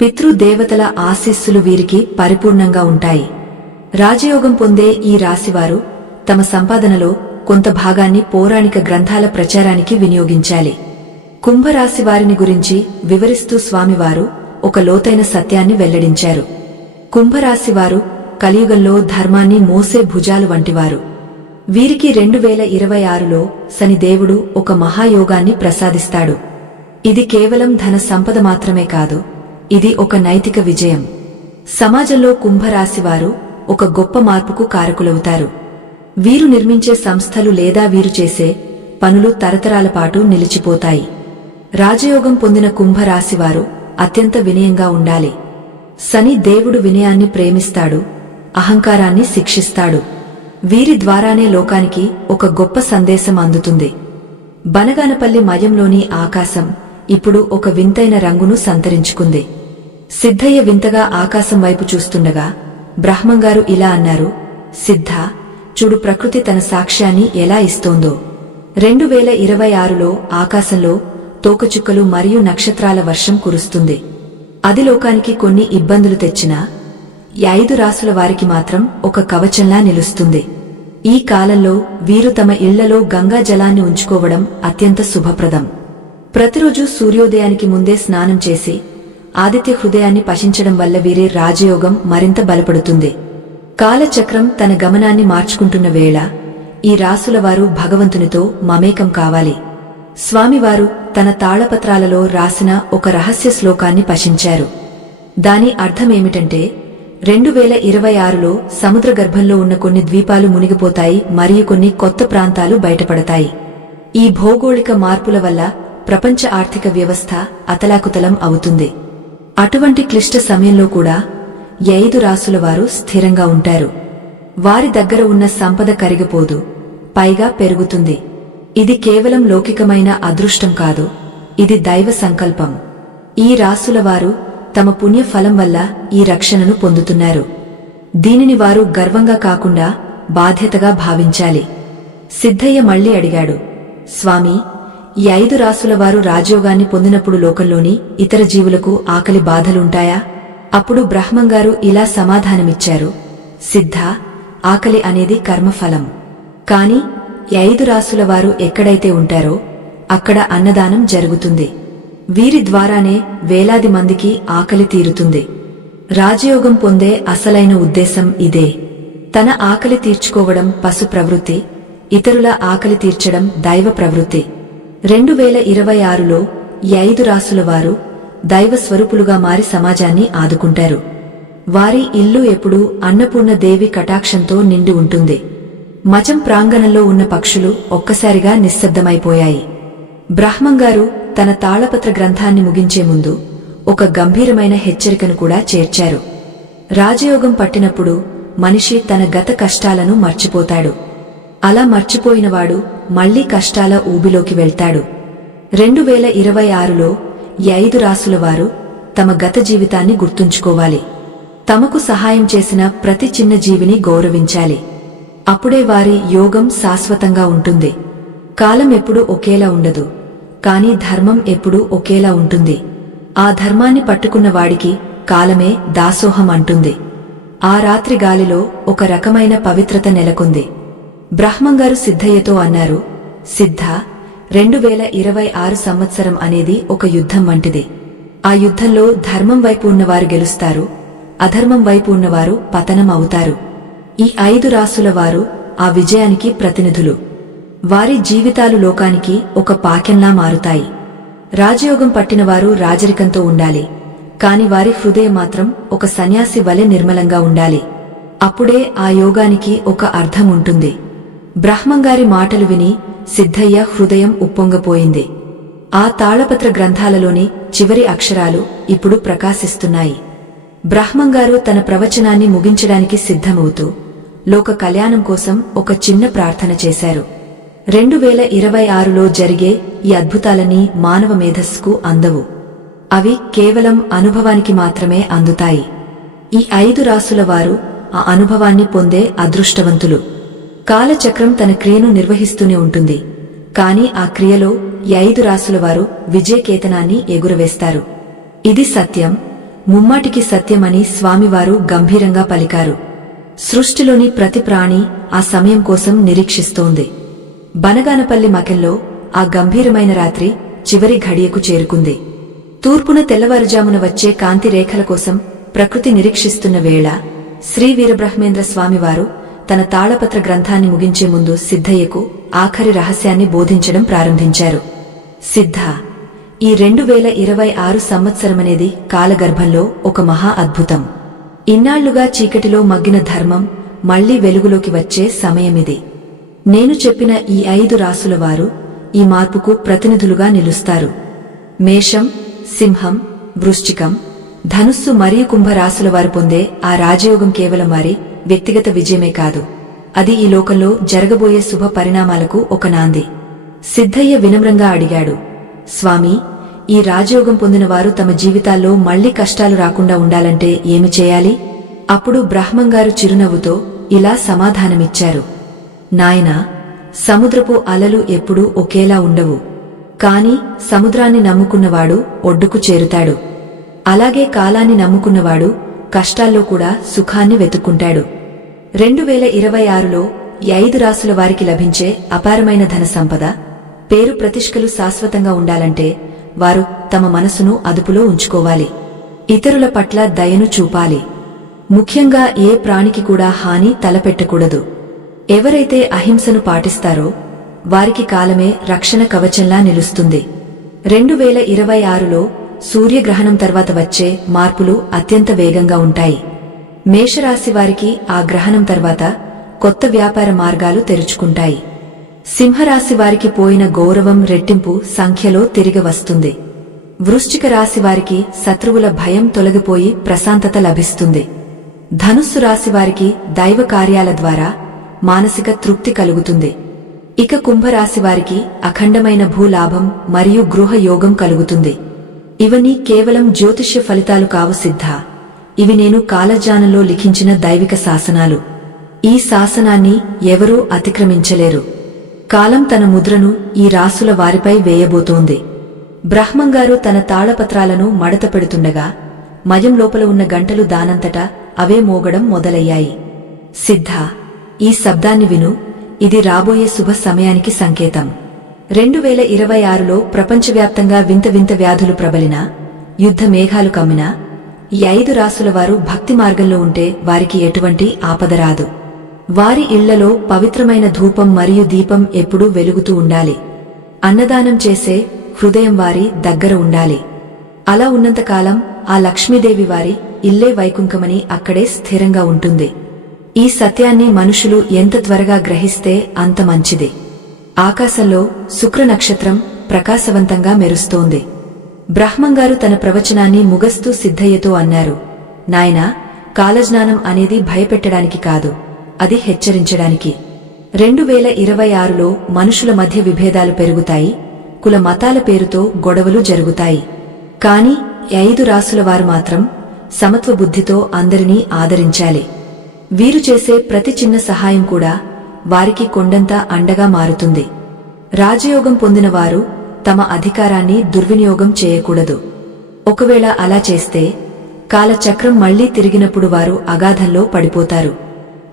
పితృదేవతల ఆశీస్సులు వీరికి పరిపూర్ణంగా ఉంటాయి. రాజయోగం పొందే ఈ రాశివారు తమ సంపాదనలో కొంత భాగాన్ని పౌరాణిక గ్రంథాల ప్రచారానికి వినియోగించాలి. కుంభరాశివారిని గురించి వివరిస్తూ స్వామివారు ఒక లోతైన సత్యాన్ని వెల్లడించారు. కుంభరాశివారు కలియుగంలో ధర్మాన్ని మోసే భుజాలు వంటివారు. వీరికి 2026లో శనిదేవుడు ఒక మహాయోగాన్ని ప్రసాదిస్తాడు. ఇది కేవలం ధన సంపద మాత్రమే కాదు, ఇది ఒక నైతిక విజయం. సమాజంలో కుంభరాశివారు ఒక గొప్ప మార్పుకు కారకులవుతారు. వీరు నిర్మించే సంస్థలు లేదా వీరు చేసే పనులు తరతరాల పాటు నిలిచిపోతాయి. రాజయోగం పొందిన కుంభరాశివారు అత్యంత వినయంగా ఉండాలి. శని దేవుడు వినయాన్ని ప్రేమిస్తాడు, అహంకారాన్ని శిక్షిస్తాడు. వీరి ద్వారానే లోకానికి ఒక గొప్ప సందేశం అందుతుంది. బనగానపల్లి మయంలోని ఆకాశం ఇప్పుడు ఒక వింతైన రంగును సంతరించుకుంది. సిద్ధయ్య వింతగా ఆకాశం వైపు చూస్తుండగా బ్రహ్మంగారు ఇలా అన్నారు, సిద్ధ, చూడు ప్రకృతి తన సాక్ష్యాన్ని ఎలా ఇస్తోందో. 2026లో ఆకాశంలో తోకచుక్కలు మరియు నక్షత్రాల వర్షం కురుస్తుంది. అది లోకానికి కొన్ని ఇబ్బందులు తెచ్చినా 5 రాసుల వారికి మాత్రం ఒక కవచంలా నిలుస్తుంది. ఈ కాలంలో వీరు తమ ఇళ్లలో గంగా జలాన్ని ఉంచుకోవడం అత్యంత శుభప్రదం. ప్రతిరోజు సూర్యోదయానికి ముందే స్నానం చేసి ఆదిత్య హృదయాన్ని పశించడం వల్ల వీరి రాజయోగం మరింత బలపడుతుంది. కాలచక్రం తన గమనాన్ని మార్చుకుంటున్న వేళ ఈ రాసుల వారు భగవంతునితో మమేకం కావాలి. స్వామివారు తన తాళపత్రాలలో రాసిన ఒక రహస్య శ్లోకాన్ని పశించారు. దాని అర్థమేమిటంటే 2026లో సముద్ర గర్భంలో ఉన్న కొన్ని ద్వీపాలు మునిగిపోతాయి మరియు కొన్ని కొత్త ప్రాంతాలు బయటపడతాయి. ఈ భౌగోళిక మార్పుల వల్ల ప్రపంచ ఆర్థిక వ్యవస్థ అతలాకుతలం అవుతుంది. అటువంటి క్లిష్ట సమయంలో కూడా 5 రాసుల వారు స్థిరంగా ఉంటారు. వారి దగ్గర ఉన్న సంపద కరిగిపోదు, పైగా పెరుగుతుంది. ఇది కేవలం లౌకికమైన అదృష్టం కాదు, ఇది దైవ సంకల్పం. ఈ రాసులవారు తమ పుణ్యఫలం వల్ల ఈ రక్షణను పొందుతున్నారు. దీనిని వారు గర్వంగా కాకుండా బాధ్యతగా భావించాలి. సిద్ధయ్య మళ్లీ అడిగాడు, స్వామీ, ఈ 5 రాసులవారు రాజయోగాన్ని పొందినప్పుడు లోకంలోని ఇతర జీవులకు ఆకలి బాధలుంటాయా? అప్పుడు బ్రహ్మంగారు ఇలా సమాధానమిచ్చారు, సిద్ధ, ఆకలి అనేది కర్మఫలం. కాని ఈ 5 రాసులవారు ఎక్కడైతే ఉంటారో అక్కడ అన్నదానం జరుగుతుంది. వీరి ద్వారానే వేలాది మందికి ఆకలి తీరుతుంది. రాజయోగం పొందే అసలైన ఉద్దేశం ఇదే. తన ఆకలి తీర్చుకోవడం పశు ప్రవృత్తి, ఇతరుల ఆకలి తీర్చడం దైవ ప్రవృత్తి. 2026లో ఈ 5 రాసులవారు దైవ స్వరూపులుగా మారి సమాజాన్ని ఆదుకుంటారు. వారి ఇల్లు ఎప్పుడూ అన్నపూర్ణదేవి కటాక్షంతో నిండి ఉంటుంది. మచం ప్రాంగణంలో ఉన్న పక్షులు ఒక్కసారిగా నిశ్శబ్దమైపోయాయి. బ్రహ్మంగారు తన తాళపత్ర గ్రంథాన్ని ముగించే ముందు ఒక గంభీరమైన హెచ్చరికను కూడా చేర్చారు. రాజయోగం పట్టినప్పుడు మనిషి తన గత కష్టాలను మర్చిపోతాడు. అలా మర్చిపోయినవాడు మళ్లీ కష్టాల ఊబిలోకి వెళ్తాడు. 2026లో ఈ 5 రాసులవారు తమ గత జీవితాన్ని గుర్తుంచుకోవాలి. తమకు సహాయం చేసిన ప్రతి చిన్న జీవిని గౌరవించాలి. అప్పుడే వారి యోగం శాశ్వతంగా ఉంటుంది. కాలం ఎప్పుడూ ఒకేలా ఉండదు, కాని ధర్మం ఎప్పుడూ ఒకేలా ఉంటుంది. ఆ ధర్మాన్ని పట్టుకున్న వాడికి కాలమే దాసోహం అంటుంది. ఆ రాత్రి గాలిలో ఒక రకమైన పవిత్రత నెలకొంది. బ్రహ్మంగారు సిద్ధయ్యతో అన్నారు, సిద్ధ, 2026 సంవత్సరం అనేది ఒక యుద్ధం వంటిది. ఆ యుద్ధంలో ధర్మం వైపు ఉన్నవారు గెలుస్తారు, అధర్మం వైపు ఉన్నవారు పతనం అవుతారు. ఈ 5 రాసుల వారు ఆ విజయానికి ప్రతినిధులు. వారి జీవితాలు లోకానికి ఒక పాకెంలా మారుతాయి. రాజయోగం పట్టినవారు రాజరికంతో ఉండాలి, కాని వారి హృదయం మాత్రం ఒక సన్యాసి వలె నిర్మలంగా ఉండాలి. అప్పుడే ఆ యోగానికి ఒక అర్థం ఉంటుంది. బ్రహ్మంగారి మాటలు విని సిద్ధయ్య హృదయం ఉప్పొంగపోయింది. ఆ తాళపత్ర గ్రంథాలలోని చివరి అక్షరాలు ఇప్పుడు ప్రకాశిస్తున్నాయి. బ్రహ్మంగారు తన ప్రవచనాన్ని ముగించడానికి సిద్ధమవుతూ లోక కళ్యాణం కోసం ఒక చిన్న ప్రార్థన చేశారు. 2026లో జరిగే ఈ అద్భుతాలన్నీ మానవ మేధస్సుకు అందవు. అవి కేవలం అనుభవానికి మాత్రమే అందుతాయి. ఈ 5 రాసుల వారు ఆ అనుభవాన్ని పొందే అదృష్టవంతులు. కాలచక్రం తన క్రియను నిర్వహిస్తూనే ఉంటుంది, కాని ఆ క్రియలో ఈ 5 రాసుల వారు విజయకేతనాన్ని ఎగురవేస్తారు. ఇది సత్యం, ముమ్మాటికి సత్యమని స్వామివారు గంభీరంగా పలికారు. సృష్టిలోని ప్రతి ప్రాణి ఆ సమయం కోసం నిరీక్షిస్తోంది. బనగానపల్లి మకెల్లో ఆ గంభీరమైన రాత్రి చివరి ఘడియకు చేరుకుంది. తూర్పున తెల్లవారుజామున వచ్చే కాంతి రేఖల కోసం ప్రకృతి నిరీక్షిస్తున్న వేళ శ్రీ వీరబ్రహ్మేంద్ర స్వామివారు తన తాళపత్ర గ్రంథాన్ని ముగించే ముందు సిద్ధయ్యకు ఆఖరి రహస్యాన్ని బోధించడం ప్రారంభించారు. సిద్ధ, ఈ 2026 సంవత్సరమనేది కాలగర్భంలో ఒక మహా అద్భుతం. ఇన్నాళ్లుగా చీకటిలో మగ్గిన ధర్మం మళ్లీ వెలుగులోకి వచ్చే సమయమిది. నేను చెప్పిన ఈ 5 రాసుల వారు ఈ మార్పుకు ప్రతినిధులుగా నిలుస్తారు. మేషం, సింహం, వృశ్చికం, ధనుస్సు మరియు కుంభ రాసుల వారు పొందే ఆ రాజయోగం కేవలం వారి వ్యక్తిగత విజయమే కాదు, అది ఈ లోకంలో జరగబోయే శుభ పరిణామాలకు ఒక నాంది. సిద్ధయ్య వినమ్రంగా అడిగాడు, స్వామీ, ఈ రాజయోగం పొందిన వారు తమ జీవితాల్లో మళ్లీ కష్టాలు రాకుండా ఉండాలంటే ఏమి చేయాలి? అప్పుడు బ్రహ్మంగారు చిరునవ్వుతో ఇలా సమాధానమిచ్చారు, నాయనా, సముద్రపు అలలు ఎప్పుడూ ఒకేలా ఉండవు, కాని సముద్రాన్ని నమ్ముకున్నవాడు ఒడ్డుకు చేరుతాడు. అలాగే కాలాన్ని నమ్ముకున్నవాడు కష్టాల్లో కూడా సుఖాన్ని వెతుక్కుంటాడు. 2026లో ఈ 5 రాసుల వారికి లభించే అపారమైన ధన సంపద, పేరు ప్రతిష్ఠలు శాశ్వతంగా ఉండాలంటే వారు తమ మనసును అదుపులో ఉంచుకోవాలి. ఇతరుల పట్ల దయను చూపాలి. ముఖ్యంగా ఏ ప్రాణికి కూడా హాని తలపెట్టకూడదు. ఎవరైతే అహింసను పాటిస్తారో వారికి కాలమే రక్షణ కవచంలా నిలుస్తుంది. 2026లో సూర్యగ్రహణం తర్వాత వచ్చే మార్పులు అత్యంత వేగంగా ఉంటాయి. మేషరాశి వారికి ఆ గ్రహణం తర్వాత కొత్త వ్యాపార మార్గాలు తెరుచుకుంటాయి. సింహరాశి వారికి పోయిన గౌరవం రెట్టింపు సంఖ్యలో తిరిగి వస్తుంది. వృశ్చిక రాశి వారికి శత్రువుల భయం తొలగిపోయి ప్రశాంతత లభిస్తుంది. ధనుస్సు రాశి వారికి దైవ కార్యాల ద్వారా మానసిక తృప్తి కలుగుతుంది. ఇక కుంభరాశి వారికి అఖండమైన భూలాభం మరియు గృహ యోగం కలుగుతుంది. ఇవన్నీ కేవలం జ్యోతిష్య ఫలితాలు కావు సిద్ధ. ఇవి నేను కాలజ్ఞానంలో లిఖించిన దైవిక శాసనాలు. ఈ శాసనాన్ని ఎవరూ అతిక్రమించలేరు. కాలం తన ముద్రను ఈ రాసుల వారిపై వేయబోతోంది. బ్రహ్మంగారు తన తాళపత్రాలను మడత పెడుతుండగా మయం లోపల ఉన్న గంటలు దానంతటా అవే మోగడం మొదలయ్యాయి. సిద్ధ, ఈ శబ్దాన్ని విను. ఇది రాబోయే శుభ సమయానికి సంకేతం. 2026లో ప్రపంచవ్యాప్తంగా వింత వింత వ్యాధులు ప్రబలినా, యుద్ధ మేఘాలు కమ్మినా, ఈ 5 రాసుల వారు భక్తి మార్గంలో ఉంటే వారికి ఎటువంటి ఆపద రాదు. వారి ఇళ్లలో పవిత్రమైన ధూపం మరియు దీపం ఎప్పుడూ వెలుగుతూ ఉండాలి. అన్నదానం చేసే హృదయం వారి దగ్గర ఉండాలి. అలా ఉన్నంతకాలం ఆ లక్ష్మీదేవి వారి ఇల్లే వైకుంఠమని అక్కడే స్థిరంగా ఉంటుంది. ఈ సత్యాన్ని మనుషులు ఎంత త్వరగా గ్రహిస్తే అంత మంచిది. ఆకాశంలో శుక్ర నక్షత్రం ప్రకాశవంతంగా మెరుస్తోంది. బ్రహ్మంగారు తన ప్రవచనాన్ని ముగస్తూ సిద్ధయ్యతో అన్నారు, నాయనా, కాలజ్ఞానం అనేది భయపెట్టడానికి కాదు, అది హెచ్చరించడానికి. 2026లో మనుషుల మధ్య విభేదాలు పెరుగుతాయి, కుల మతాల పేరుతో గొడవలు జరుగుతాయి. కాని 5 రాసుల వారు మాత్రం సమత్వ బుద్ధితో అందరినీ ఆదరించాలి. వీరు చేసే ప్రతి చిన్న సహాయం కూడా వారికి కొండంత అండగా మారుతుంది. రాజయోగం పొందిన వారు తమ అధికారాన్ని దుర్వినియోగం చేయకూడదు. ఒకవేళ అలా చేస్తే కాలచక్రం మళ్లీ తిరిగినప్పుడు వారు అగాధంలో పడిపోతారు.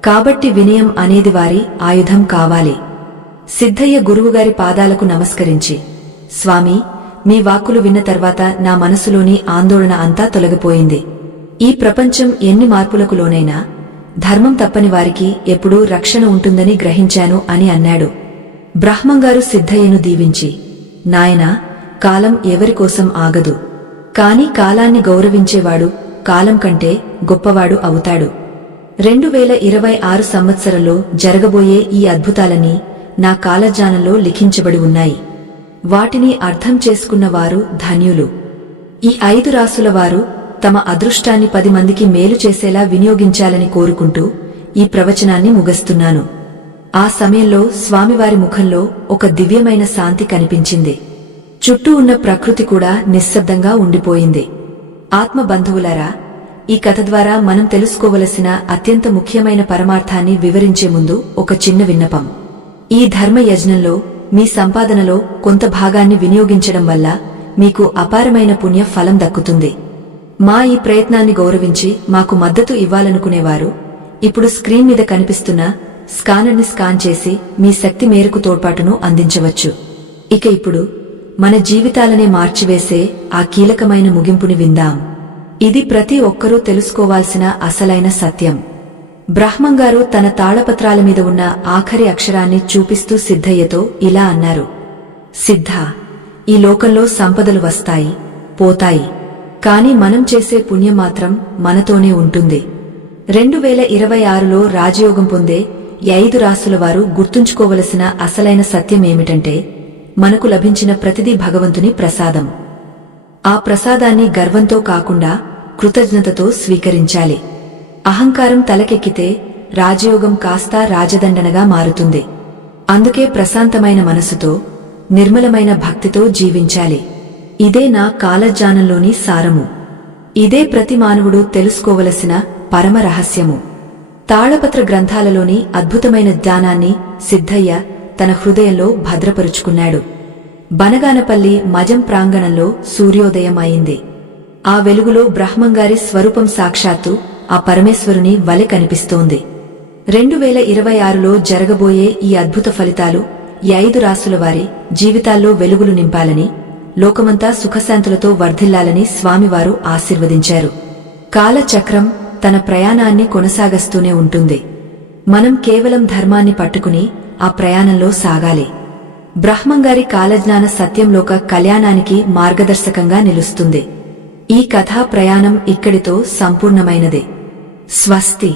కాబట్టి వినయం అనేది వారి ఆయుధం కావాలి. సిద్ధయ్య గురువుగారి పాదాలకు నమస్కరించి, స్వామీ, మీ వాక్కులు విన్న తర్వాత నా మనసులోని ఆందోళన అంతా తొలగిపోయింది. ఈ ప్రపంచం ఎన్ని మార్పులకు లోనైనా ధర్మం తప్పని వారికి ఎప్పుడూ రక్షణ ఉంటుందని గ్రహించాను అని అన్నాడు. బ్రహ్మంగారు సిద్ధయ్యను దీవించి, నాయనా, కాలం ఎవరికోసం ఆగదు. కాని కాలాన్ని గౌరవించేవాడు కాలం కంటే గొప్పవాడు అవుతాడు. 2026 సంవత్సరంలో జరగబోయే ఈ అద్భుతాలన్నీ నా కాలజ్ఞానంలో లిఖించబడి ఉన్నాయి. వాటిని అర్థం చేసుకున్నవారు ధన్యులు. ఈ 5 రాసుల వారు తమ అదృష్టాన్ని 10 మందికి మేలు చేసేలా వినియోగించాలని కోరుకుంటూ ఈ ప్రవచనాన్ని ముగిస్తున్నాను. ఆ సమయంలో స్వామివారి ముఖంలో ఒక దివ్యమైన శాంతి కనిపించింది. చుట్టూ ఉన్న ప్రకృతి కూడా నిశ్శబ్దంగా ఉండిపోయింది. ఆత్మ బంధువులారా, ఈ కథ ద్వారా మనం తెలుసుకోవలసిన అత్యంత ముఖ్యమైన పరమార్థాన్ని వివరించే ముందు ఒక చిన్న విన్నపం. ఈ ధర్మ యజ్ఞంలో మీ సంపాదనలో కొంత భాగాన్ని వినియోగించడం వల్ల మీకు అపారమైన పుణ్య ఫలం దక్కుతుంది. మా ఈ ప్రయత్నాన్ని గౌరవించి మాకు మద్దతు ఇవ్వాలనుకునేవారు ఇప్పుడు స్క్రీన్ మీద కనిపిస్తున్న స్కానర్ని స్కాన్ చేసి మీ శక్తి మేరకు తోడ్పాటును అందించవచ్చు. ఇక ఇప్పుడు మన జీవితాలనే మార్చివేసే ఆ కీలకమైన ముగింపుని విందాం. ఇది ప్రతి ఒక్కరూ తెలుసుకోవాల్సిన అసలైన సత్యం. బ్రహ్మంగారు తన తాళపత్రాల మీద ఉన్న ఆఖరి అక్షరాన్ని చూపిస్తూ సిద్ధయ్యతో ఇలా అన్నారు, సిద్ధ, ఈ లోకంలో సంపదలు వస్తాయి, పోతాయి. కాని మనం చేసే పుణ్యం మాత్రం మనతోనే ఉంటుంది. 2026లో రాజయోగం పొందే 5 రాసుల వారు గుర్తుంచుకోవలసిన అసలైన సత్యమేమిటంటే, మనకు లభించిన ప్రతిదీ భగవంతుని ప్రసాదం. ఆ ప్రసాదాన్ని గర్వంతో కాకుండా కృతజ్ఞతతో స్వీకరించాలి. అహంకారం తలకెక్కితే రాజయోగం కాస్త రాజదండనగా మారుతుంది. అందుకే ప్రశాంతమైన మనసుతో, నిర్మలమైన భక్తితో జీవించాలి. ఇదే నా కాలజ్ఞానంలోని సారము. ఇదే ప్రతి మానవుడు తెలుసుకోవలసిన పరమ రహస్యము. తాళపత్ర గ్రంథాలలోని అద్భుతమైన జ్ఞానాన్ని సిద్ధయ్య తన హృదయంలో భద్రపరుచుకున్నాడు. బనగానపల్లి మజం ప్రాంగణంలో సూర్యోదయం అయింది. ఆ వెలుగులో బ్రహ్మంగారి స్వరూపం సాక్షాత్తు ఆ పరమేశ్వరుని వలె కనిపిస్తోంది. 2026లో జరగబోయే ఈ అద్భుత ఫలితాలు 5 రాసుల వారి జీవితాల్లో వెలుగులు నింపాలని, లోకమంతా సుఖశాంతులతో వర్ధిల్లాలని స్వామివారు ఆశీర్వదించారు. కాలచక్రం తన ప్రయాణాన్ని కొనసాగస్తూనే ఉంటుంది. మనం కేవలం ధర్మాన్ని పట్టుకుని ఆ ప్రయాణంలో సాగాలి. బ్రహ్మంగారి కాలజ్ఞాన సత్యంలోక కళ్యాణానికి మార్గదర్శకంగా నిలుస్తుంది. ఈ కథా ప్రయాణం ఇక్కడితో సంపూర్ణమైనదే. స్వస్తి.